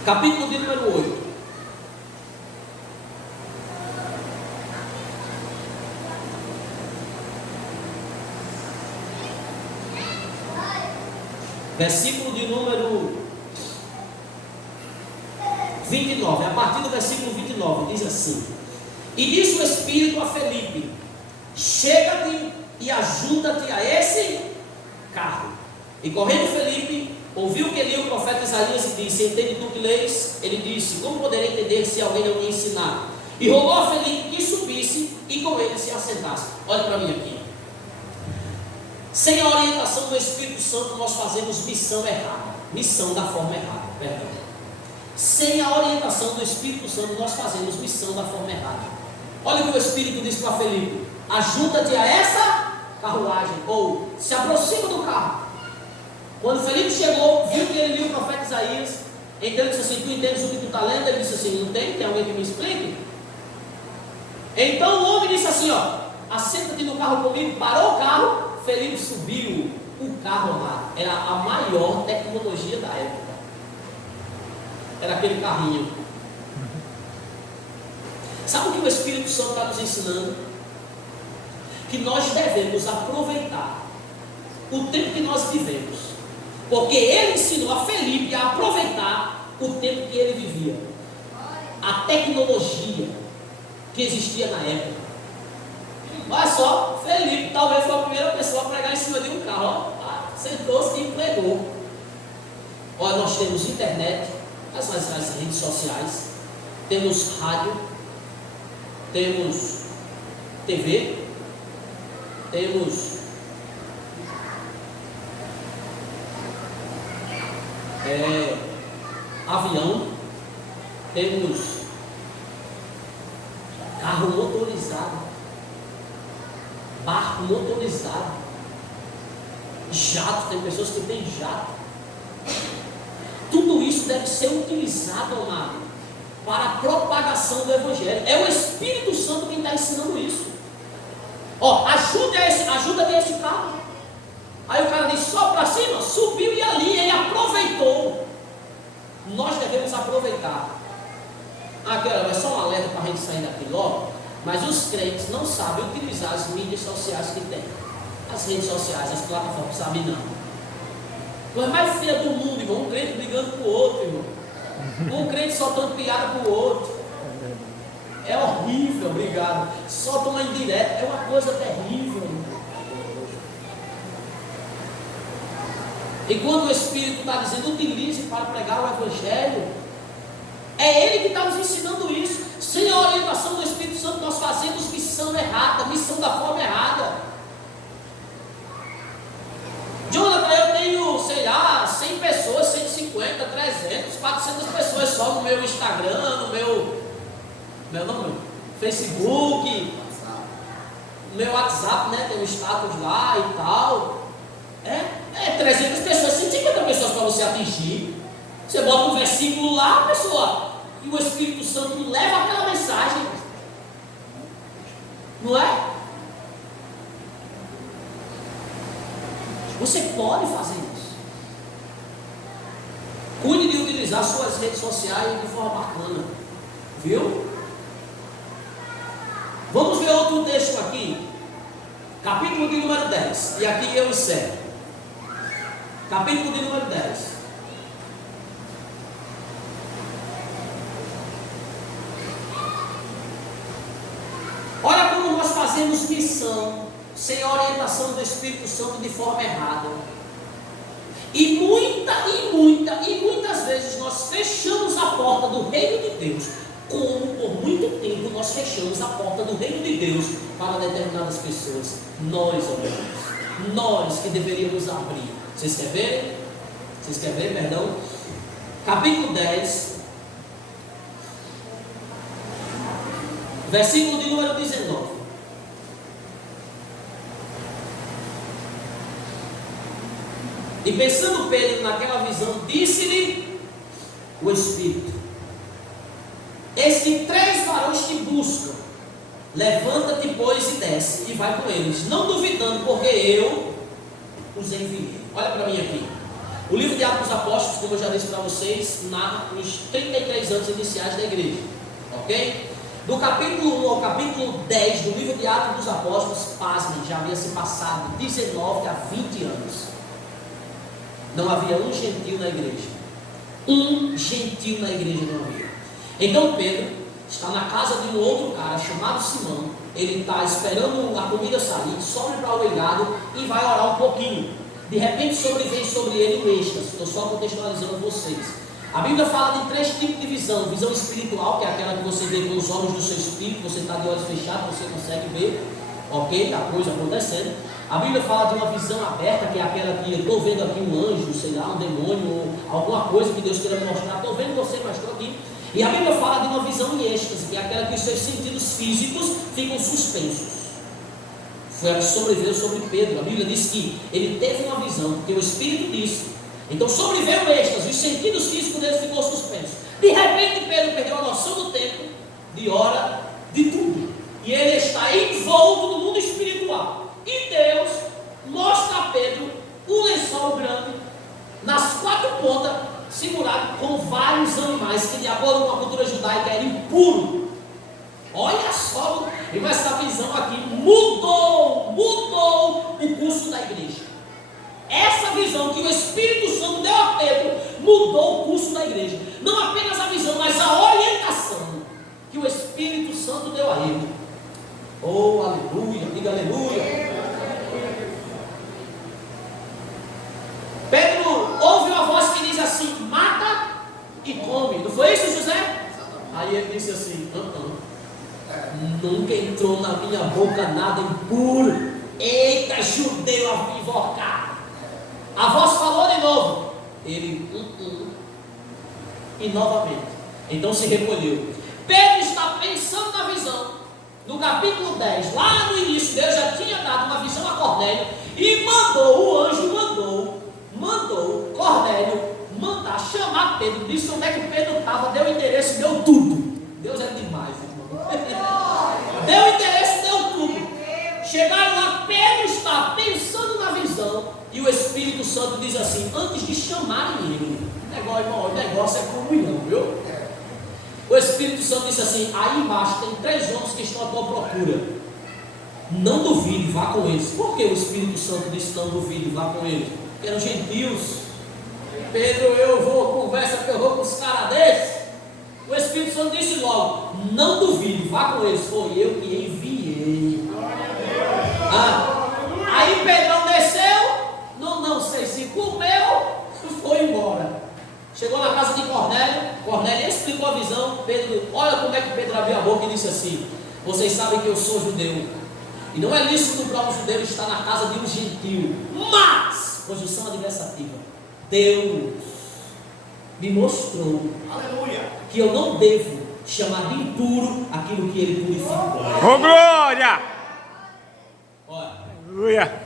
Capítulo de número 8. Versículo de número 29, a partir do versículo 29, diz assim: e disse o Espírito a Felipe: chega-te e ajuda-te a esse carro. E correndo Felipe, ouviu que lia o profeta Isaías e disse: entende tu que lês? Ele disse: como poderei entender se alguém não me ensinar? E rogou a Felipe que subisse e com ele se assentasse. Olha para mim aqui. Sem a orientação do Espírito Santo, nós fazemos missão errada. Missão da forma errada, perdão. Sem a orientação do Espírito Santo, nós fazemos missão da forma errada. Olha o que o Espírito disse para Felipe: ajuda-te a essa carruagem, ou se aproxima do carro. Quando Felipe chegou, viu que ele lia o profeta Isaías, então ele disse assim: tu entendes o que tu está lendo? Ele disse assim: não tem alguém que me explique? Então o homem disse assim: ó, assenta-te no carro comigo. Parou o carro, Felipe subiu. O carro lá era a maior tecnologia da época. Era aquele carrinho. Sabe o que o Espírito Santo está nos ensinando? Que nós devemos aproveitar o tempo que nós vivemos, porque ele ensinou a Felipe a aproveitar o tempo que ele vivia, a tecnologia que existia na época. Olha só, Felipe talvez foi a primeira pessoa a pregar em cima de um carro. Sentou-se e pregou. Olha, nós temos internet, as redes sociais, temos rádio, temos TV, temos avião, temos carro motorizado, barco motorizado, jato, tem pessoas que têm jato. Tudo isso deve ser utilizado, amado, para a propagação do Evangelho. É o Espírito Santo quem está ensinando isso. Ó, ajuda esse carro. Aí o cara diz, só para cima, subiu e ali, ele aproveitou. Nós devemos aproveitar. Agora, é só um alerta para a gente sair daqui logo. Mas os crentes não sabem utilizar as mídias sociais que tem. As redes sociais, as plataformas, sabem não. Coisa mais feia do mundo, irmão. Um crente brigando com o outro, irmão. Um crente soltando piada com o outro. É horrível, obrigado. Solta uma indireta, é uma coisa terrível, irmão. E quando o Espírito está dizendo, utilize para pregar o Evangelho, é Ele que está nos ensinando isso. Sem a orientação do Espírito Santo, nós fazemos missão errada, missão da forma errada. Jonathan, eu tenho, sei lá, 100 pessoas, 150, 300, 400 pessoas só no meu Instagram, no meu Facebook, no meu WhatsApp, né? Tem um status lá e tal. É 300 pessoas, 150 pessoas para você atingir. Você bota um versículo lá, pessoa, e o Espírito Santo leva aquela mensagem. Não é? Você pode fazer isso. Cuide de utilizar suas redes sociais de forma bacana. Viu? Vamos ver outro texto aqui. Capítulo de número 10. E aqui eu encerro. Capítulo de número 10. Olha como nós fazemos missão sem a orientação do Espírito Santo de forma errada. E muitas vezes nós fechamos a porta do reino de Deus, como por muito tempo nós fechamos a porta do reino de Deus para determinadas pessoas. Nós que deveríamos abrir. Vocês querem ver? Perdão? Capítulo 10, versículo de número 19. E pensando Pedro naquela visão, disse-lhe o Espírito: eis que 3 varões te buscam, levanta-te, pois, e desce, e vai com eles, não duvidando, porque eu os enviei. Olha para mim aqui. O livro de Atos dos Apóstolos, como eu já disse para vocês, narra os 33 anos iniciais da igreja. Ok? Do capítulo 1 ao capítulo 10 do livro de Atos dos Apóstolos, pasmem, já havia se passado 19 a 20 anos. Não havia um gentil na igreja. Um gentil na igreja não havia. Então Pedro está na casa de um outro cara chamado Simão. Ele está esperando a comida sair, sobe para o eirado e vai orar um pouquinho. De repente sobrevém sobre ele um êxtase. Estou só contextualizando vocês. A Bíblia fala de 3 tipos de visão. Visão espiritual, que é aquela que você vê com os olhos do seu espírito. Você está de olhos fechados, você consegue ver, ok, a coisa acontecendo. A Bíblia fala de uma visão aberta, que é aquela que eu estou vendo aqui um anjo, sei lá, um demônio, ou alguma coisa que Deus queira me mostrar. Estou vendo você, mas estou aqui. E a Bíblia fala de uma visão em êxtase, que é aquela que os seus sentidos físicos ficam suspensos. Foi a que sobreveio sobre Pedro. A Bíblia diz que ele teve uma visão, porque o Espírito disse. Então sobreveio o êxtase, os sentidos físicos dele ficou suspensos. De repente Pedro perdeu a noção do tempo, de hora, de tudo. E ele está envolto no mundo espiritual. E Deus mostra a Pedro um lençol grande, nas 4 pontas, segurado com vários animais, que de acordo com a cultura judaica era impuro. Olha só, e essa visão aqui mudou o curso da igreja. Essa visão que o Espírito Santo deu a Pedro mudou o curso da igreja. Não apenas a visão, mas a orientação que o Espírito Santo deu a ele. Oh, aleluia, diga aleluia. Pedro ouve uma voz que diz assim: mata e come. Não foi isso, José? Aí ele disse assim: nunca entrou na minha boca nada impuro. Eita, judeu invocado. A voz falou de novo. Ele, e novamente. Então se recolheu. Pedro está pensando na visão. no capítulo 10, lá no início, Deus já tinha dado uma visão a Cornélio e o anjo mandou Cornélio mandar chamar Pedro, disse onde é que Pedro estava, deu endereço, deu tudo. Deus é demais, irmão. Deu endereço, deu tudo. Chegaram lá, Pedro está pensando na visão, e o Espírito Santo diz assim, antes de chamarem ele, o negócio é comunhão, viu? O Espírito Santo disse assim, aí embaixo tem 3 homens que estão à tua procura, não duvide, vá com eles. Por que o Espírito Santo disse não duvide, vá com eles? Porque eram gentios. Pedro, eu vou, conversa que eu vou com os caras desses. O Espírito Santo disse logo, não duvide, vá com eles, foi eu que enviei. Aí Pedrão desceu, não sei se comeu, foi embora. Chegou na casa de Cornélio explicou a visão. Pedro, olha como é que Pedro abriu a boca e disse assim, vocês sabem que eu sou judeu, e não é lícito para um judeu estar na casa de um gentio, mas, conjunção adversativa, Deus me mostrou, aleluia, que eu não devo chamar de impuro aquilo que ele purificou. Oh, glória! Olha, aleluia!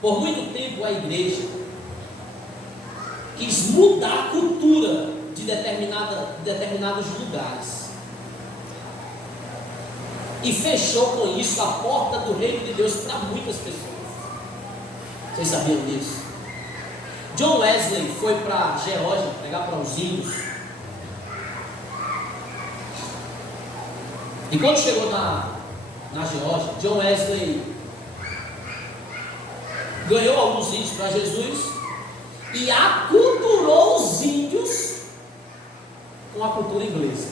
Por muito tempo a igreja quis mudar a cultura de determinados lugares e fechou com isso a porta do reino de Deus para muitas pessoas. Vocês sabiam disso? John Wesley foi para a Geórgia pregar para os índios, e quando chegou na Geórgia, John Wesley ganhou alguns índios para Jesus e aculturou os índios com a cultura inglesa,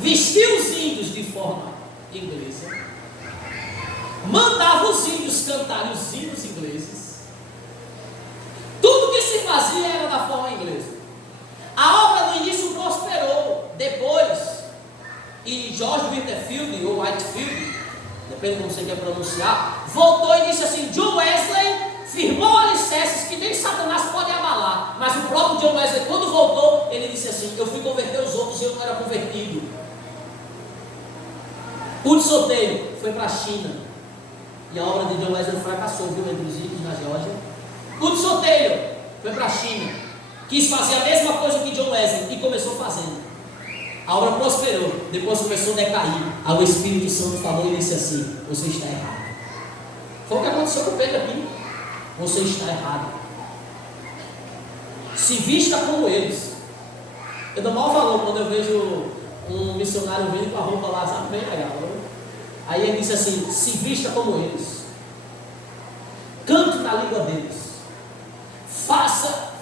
vestiu os índios de forma inglesa, mandava os índios cantarem os hinos ingleses, tudo que se fazia era da forma inglesa. A obra no início prosperou, depois, e George Whitefield, ou Whitefield, depende de como você quer pronunciar, voltou e disse assim, John Wesley firmou alicerces que nem Satanás pode abalar, mas o próprio John Wesley, quando voltou, ele disse assim, eu fui converter os outros e eu não era convertido. Hudson Soteiro foi para a China, e a obra de John Wesley fracassou, viu, entre os índios na Geórgia. Hudson Soteiro foi para a China, quis fazer a mesma coisa que John Wesley, e começou fazendo. A obra prosperou, depois começou a decair. Aí o Espírito Santo falou e disse assim, você está errado. Foi o que aconteceu com Pedro aqui. Você está errado. Se vista como eles. Eu dou maior valor quando eu vejo um missionário vindo com a roupa lá, sabe, bem legal. Aí ele disse assim, se vista como eles. Cante na língua deles. Faça.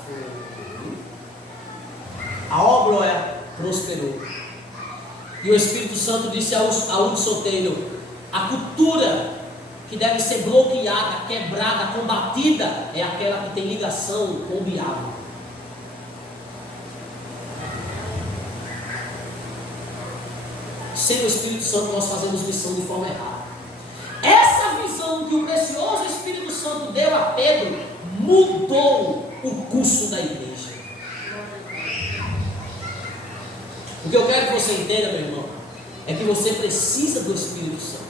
A obra prosperou. E o Espírito Santo disse a Hudson Soteiro, a cultura que deve ser bloqueada, quebrada, combatida, é aquela que tem ligação com o diabo. Sem o Espírito Santo nós fazemos missão de forma errada. Essa visão que o precioso Espírito Santo deu a Pedro mudou o curso da igreja. O que eu quero que você entenda, meu irmão, é que você precisa do Espírito Santo.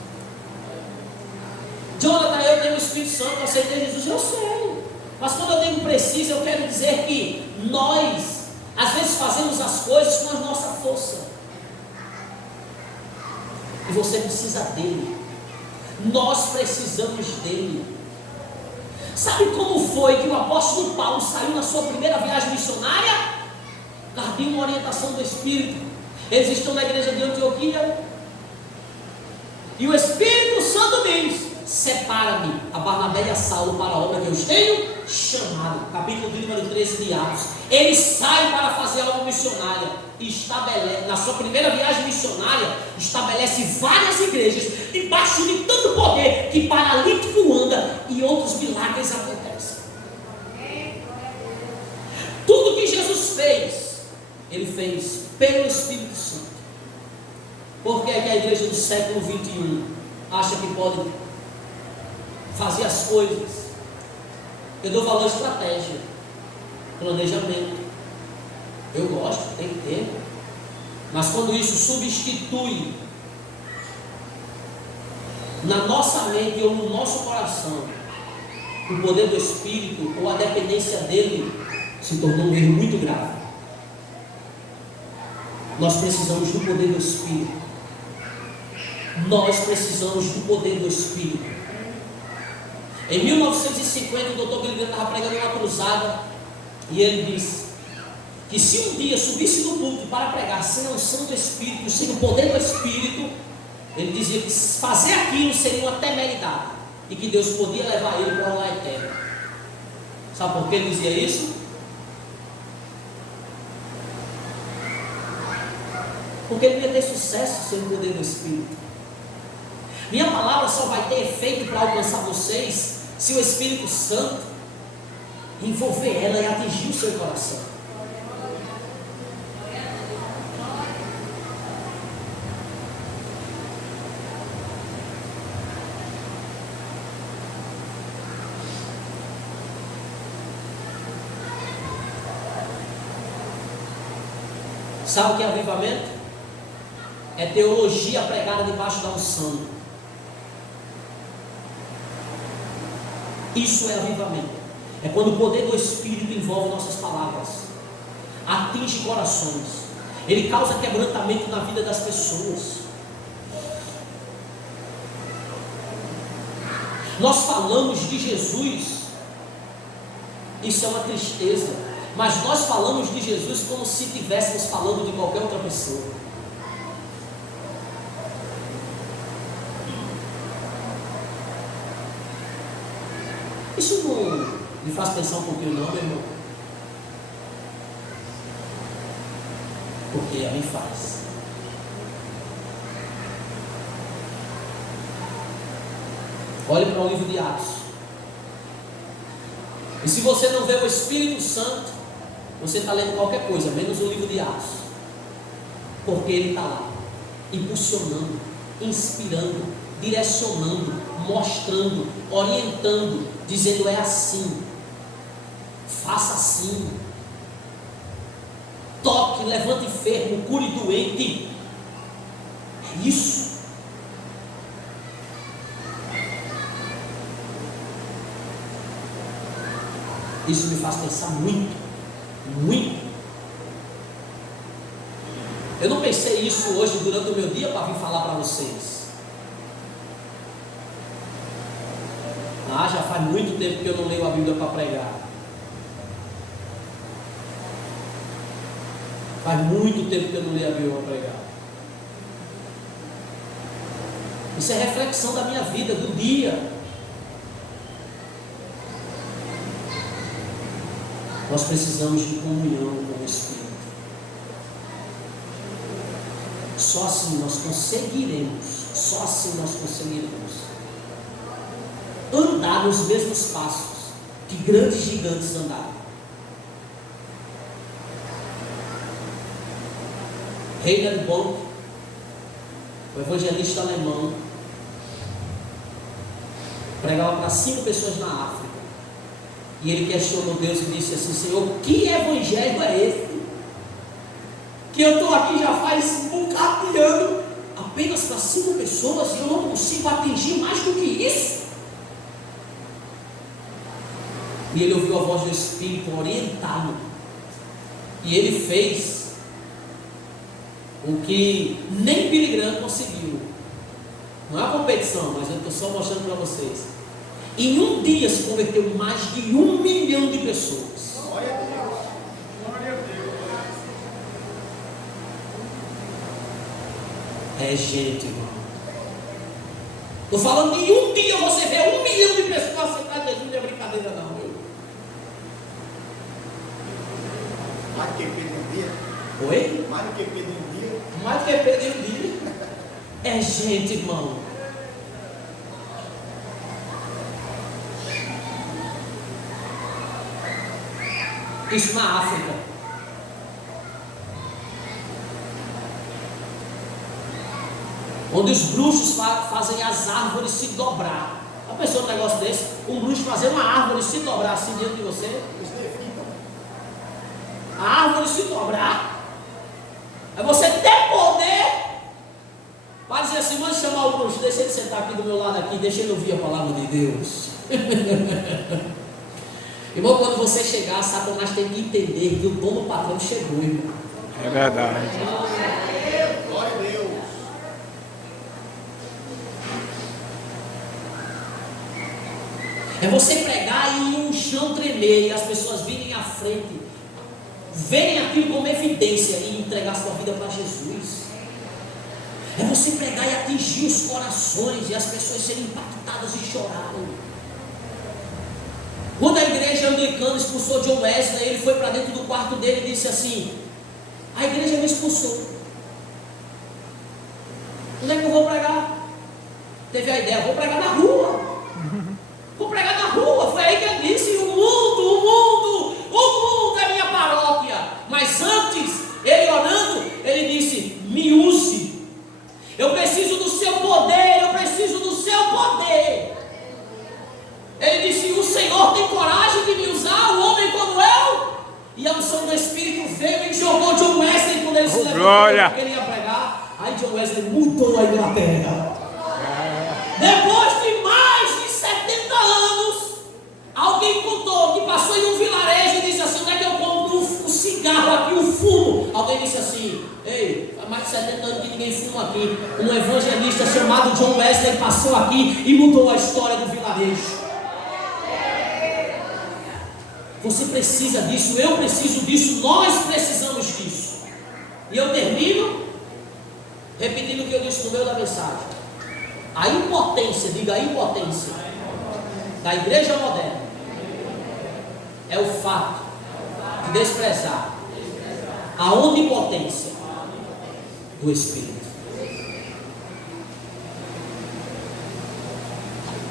Jonathan, eu tenho o Espírito Santo, eu aceitei Jesus, eu sei. Mas quando eu digo precisa, eu quero dizer que nós, às vezes, fazemos as coisas com a nossa força. E você precisa dele. Nós precisamos dele. Sabe como foi que o apóstolo Paulo saiu na sua primeira viagem missionária? Havia uma orientação do Espírito. Eles estão na igreja de Antioquia, e o Espírito Santo diz: separa-me a Barnabé e a Saulo para a obra que eu os tenho chamado. Capítulo número 13 de Atos. Ele sai para fazer a obra missionária e estabelece, na sua primeira viagem missionária, estabelece várias igrejas debaixo de tanto poder que paralítico anda e outros milagres acontecem. Tudo que Jesus fez, ele fez pelo Espírito Santo. Por que é que a igreja do século 21 acha que pode fazer as coisas? Eu dou valor à estratégia, planejamento. Eu gosto, tem que ter. Mas quando isso substitui na nossa mente ou no nosso coração, o poder do Espírito ou a dependência dele se tornou um erro muito grave. Nós precisamos do poder do Espírito. Nós precisamos do poder do Espírito. Em 1950, o Dr. Billy Graham estava pregando uma cruzada e ele disse que se um dia subisse no púlpito para pregar sem a unção do Espírito, sem o poder do Espírito, ele dizia que fazer aquilo seria uma temeridade e que Deus podia levar ele para o lá eterno. Sabe por que ele dizia isso? Porque ele ia ter sucesso sem o poder do Espírito. Minha palavra só vai ter efeito para alcançar vocês se o Espírito Santo envolver ela e atingir o seu coração. Sabe o que é avivamento? É teologia pregada debaixo da unção. Isso é avivamento. É quando o poder do Espírito envolve nossas palavras, atinge corações, ele causa quebrantamento na vida das pessoas. Nós falamos de Jesus, isso é uma tristeza, mas nós falamos de Jesus como se estivéssemos falando de qualquer outra pessoa. Isso não lhe faz pensar um pouquinho não, meu irmão? Porque a mim faz. Olhe para o livro de Atos. E se você não vê o Espírito Santo, você está lendo qualquer coisa, menos o livro de Atos. Porque ele está lá, impulsionando, inspirando, direcionando, mostrando, orientando, dizendo é assim, faça assim, toque, levante enfermo, cure doente. É isso. Isso me faz pensar muito, muito. Eu não pensei isso hoje durante o meu dia para vir falar para vocês. Já faz muito tempo que eu não leio a Bíblia para pregar. Faz muito tempo que eu não leio a Bíblia para pregar. Isso é reflexão da minha vida, do dia. Nós precisamos de comunhão com o Espírito. Só assim nós conseguiremos. Só assim nós conseguiremos andar nos mesmos passos que grandes gigantes andaram. Reinhard Bonk, o evangelista alemão, pregava para 5 pessoas na África. E ele questionou Deus e disse assim: Senhor, que evangelho é esse? Que eu estou aqui já faz um bocado de ano, apenas para 5 pessoas, e eu não consigo atingir mais do que isso. E ele ouviu a voz do Espírito orientá-lo. E ele fez o que nem Billy Graham conseguiu. Não é uma competição, mas eu estou só mostrando para vocês. Em um dia se converteu mais de 1 milhão de pessoas. Glória a Deus. Glória a Deus. É gente, irmão. Estou falando que em um dia você vê 1 milhão de pessoas aceitar Jesus. Não é brincadeira não, meu. Mais do que Pedro um dia. Oi? Mais do que Pedro um dia. Mais do que perder um dia. É gente, irmão. Isso na África. Onde os bruxos fazem as árvores se dobrar. Já pensou um negócio desse? Um bruxo fazer uma árvore se dobrar assim diante de você? A árvore se dobrar. É você ter poder para dizer assim: manda chamar Augusto, deixa ele sentar aqui do meu lado aqui, deixa ele ouvir a palavra de Deus. Irmão, quando você chegar, Satanás tem que entender que o dono patrão chegou, irmão. É verdade. Glória a Deus. É você pregar e um chão tremer e as pessoas virem à frente, verem aquilo como evidência e entregar sua vida para Jesus. É você pregar e atingir os corações e as pessoas serem impactadas e chorarem. Quando a igreja anglicana expulsou John Wesley, ele foi para dentro do quarto dele e disse assim: a igreja me expulsou. Onde é que eu vou pregar? Teve a ideia: vou pregar na rua. Vou pregar na rua. Foi aí que ele disse: o mundo é minha paróquia. Mas antes, ele orando, ele disse: me use. Eu preciso do seu poder, eu preciso do seu poder. Ele disse: o Senhor tem coragem de me usar, um homem como eu? E a unção do Espírito veio e jogou John Wesley quando ele se levantou, porque ele ia pregar. Aí John Wesley mudou a Inglaterra. Depois de mais de 70 anos, alguém contou que passou em um vilarejo e disse assim: onde é que eu compro um cigarro aqui, um fumo? Alguém disse assim: ei, há mais de 70 anos que ninguém fuma aqui. Um evangelista chamado John Wesley passou aqui e mudou a história do vilarejo. Você precisa disso, eu preciso disso, nós precisamos disso. E eu termino repetindo o que eu disse no meio da mensagem. A impotência, diga a impotência, da igreja moderna é o fato de desprezar a onipotência do Espírito.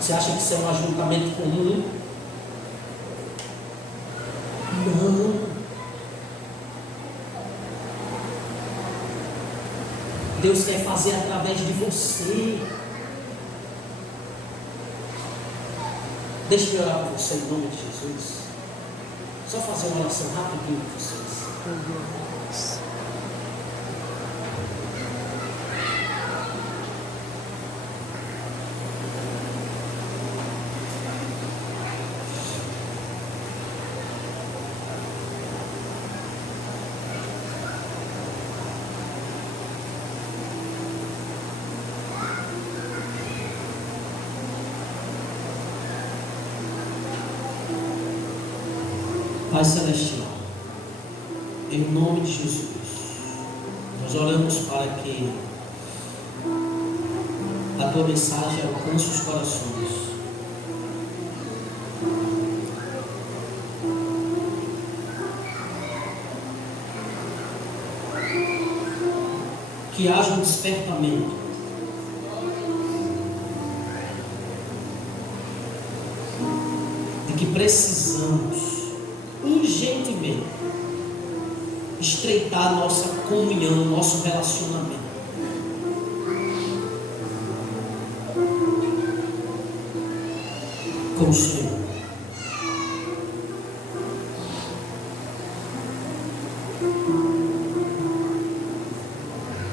Você acha que isso é um ajuntamento comum? Não. Deus quer fazer através de você. Deixa eu orar por você em nome de Jesus. Só fazer uma oração rapidinho com vocês. Pai Celestial, em nome de Jesus, nós oramos para que a tua mensagem alcance os corações. Que haja um despertamento. De que precisamos urgentemente estreitar nossa comunhão, nosso relacionamento. Com o Senhor.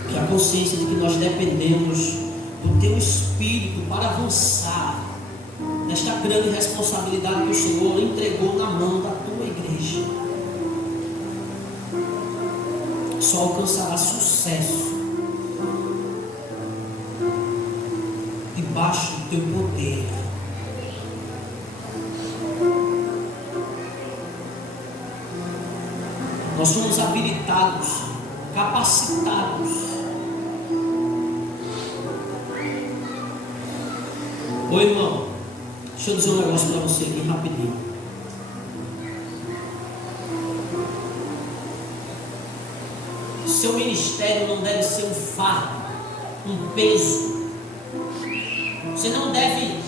Que a consciência de que nós dependemos do Teu Espírito para avançar nesta grande responsabilidade que o Senhor entregou na mão da tua igreja, só alcançará sucesso debaixo do teu poder. Nós somos habilitados, capacitados. Ô irmão, deixa eu dizer um negócio para você aqui rapidinho. Seu ministério não deve ser um fardo, um peso. Você não deve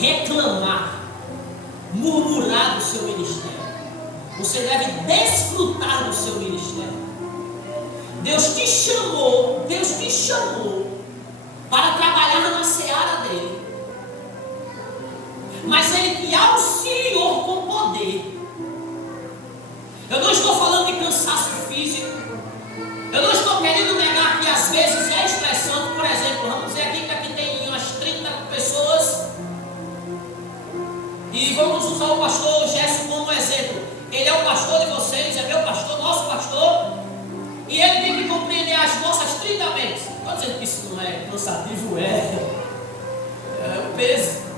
reclamar, murmurar do seu ministério. Você deve desfrutar do seu ministério. Deus te chamou para trabalhar na seara dele. Mas Ele te auxiliou com poder. Eu não estou falando de cansaço físico. Eu não estou querendo negar que às vezes é estressante. Por exemplo, dizendo que isso não é cansativo, é o peso.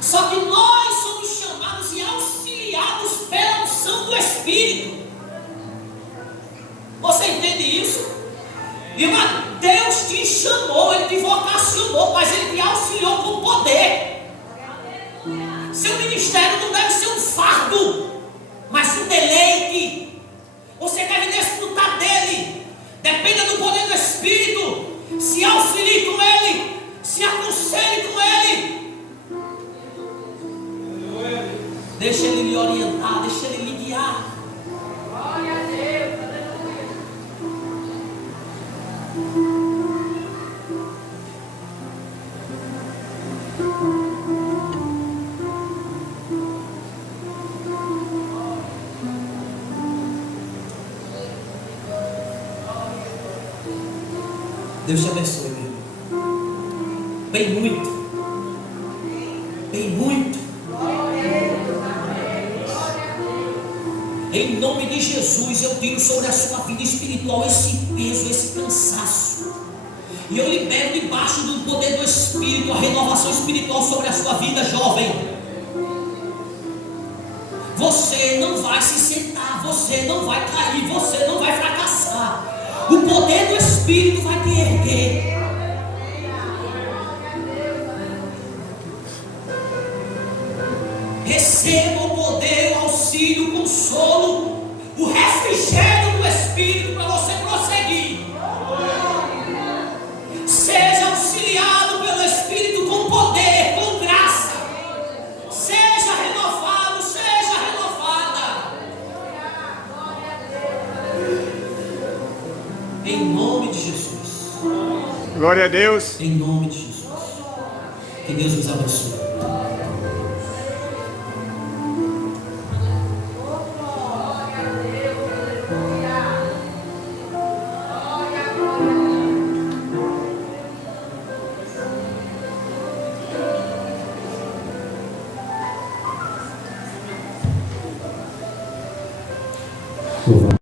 Só que nós somos chamados e auxiliados pela unção do Espírito. Você entende isso? Irmã, Deus te chamou, Ele te vocacionou, mas Ele te auxiliou com poder. Seu ministério não deve ser um fardo, mas um deleite. Você deve desfrutar dele. Dependa do poder do Espírito. Se auxilie com Ele, se aconselhe com Ele. Deixa Ele lhe orientar, deixa Ele lhe guiar. Glória a Deus. Aleluia. Deus te abençoe, meu irmão. Bem muito. Bem muito. Em nome de Jesus, eu tiro sobre a sua vida espiritual esse peso, esse cansaço. E eu libero debaixo do poder do Espírito a renovação espiritual sobre a sua vida, jovem. Você não vai se sentar, você não vai cair, você não vai fracassar. O poder do Espírito vai te erguer. Receba o poder, o auxílio, o consolo, o refrigério do Espírito para você prosseguir. Seja auxiliado pelo Espírito com poder, com graça. Seja renovado, seja renovada. Em nome de Jesus. Glória a Deus. Em nome de Jesus. Que Deus nos abençoe.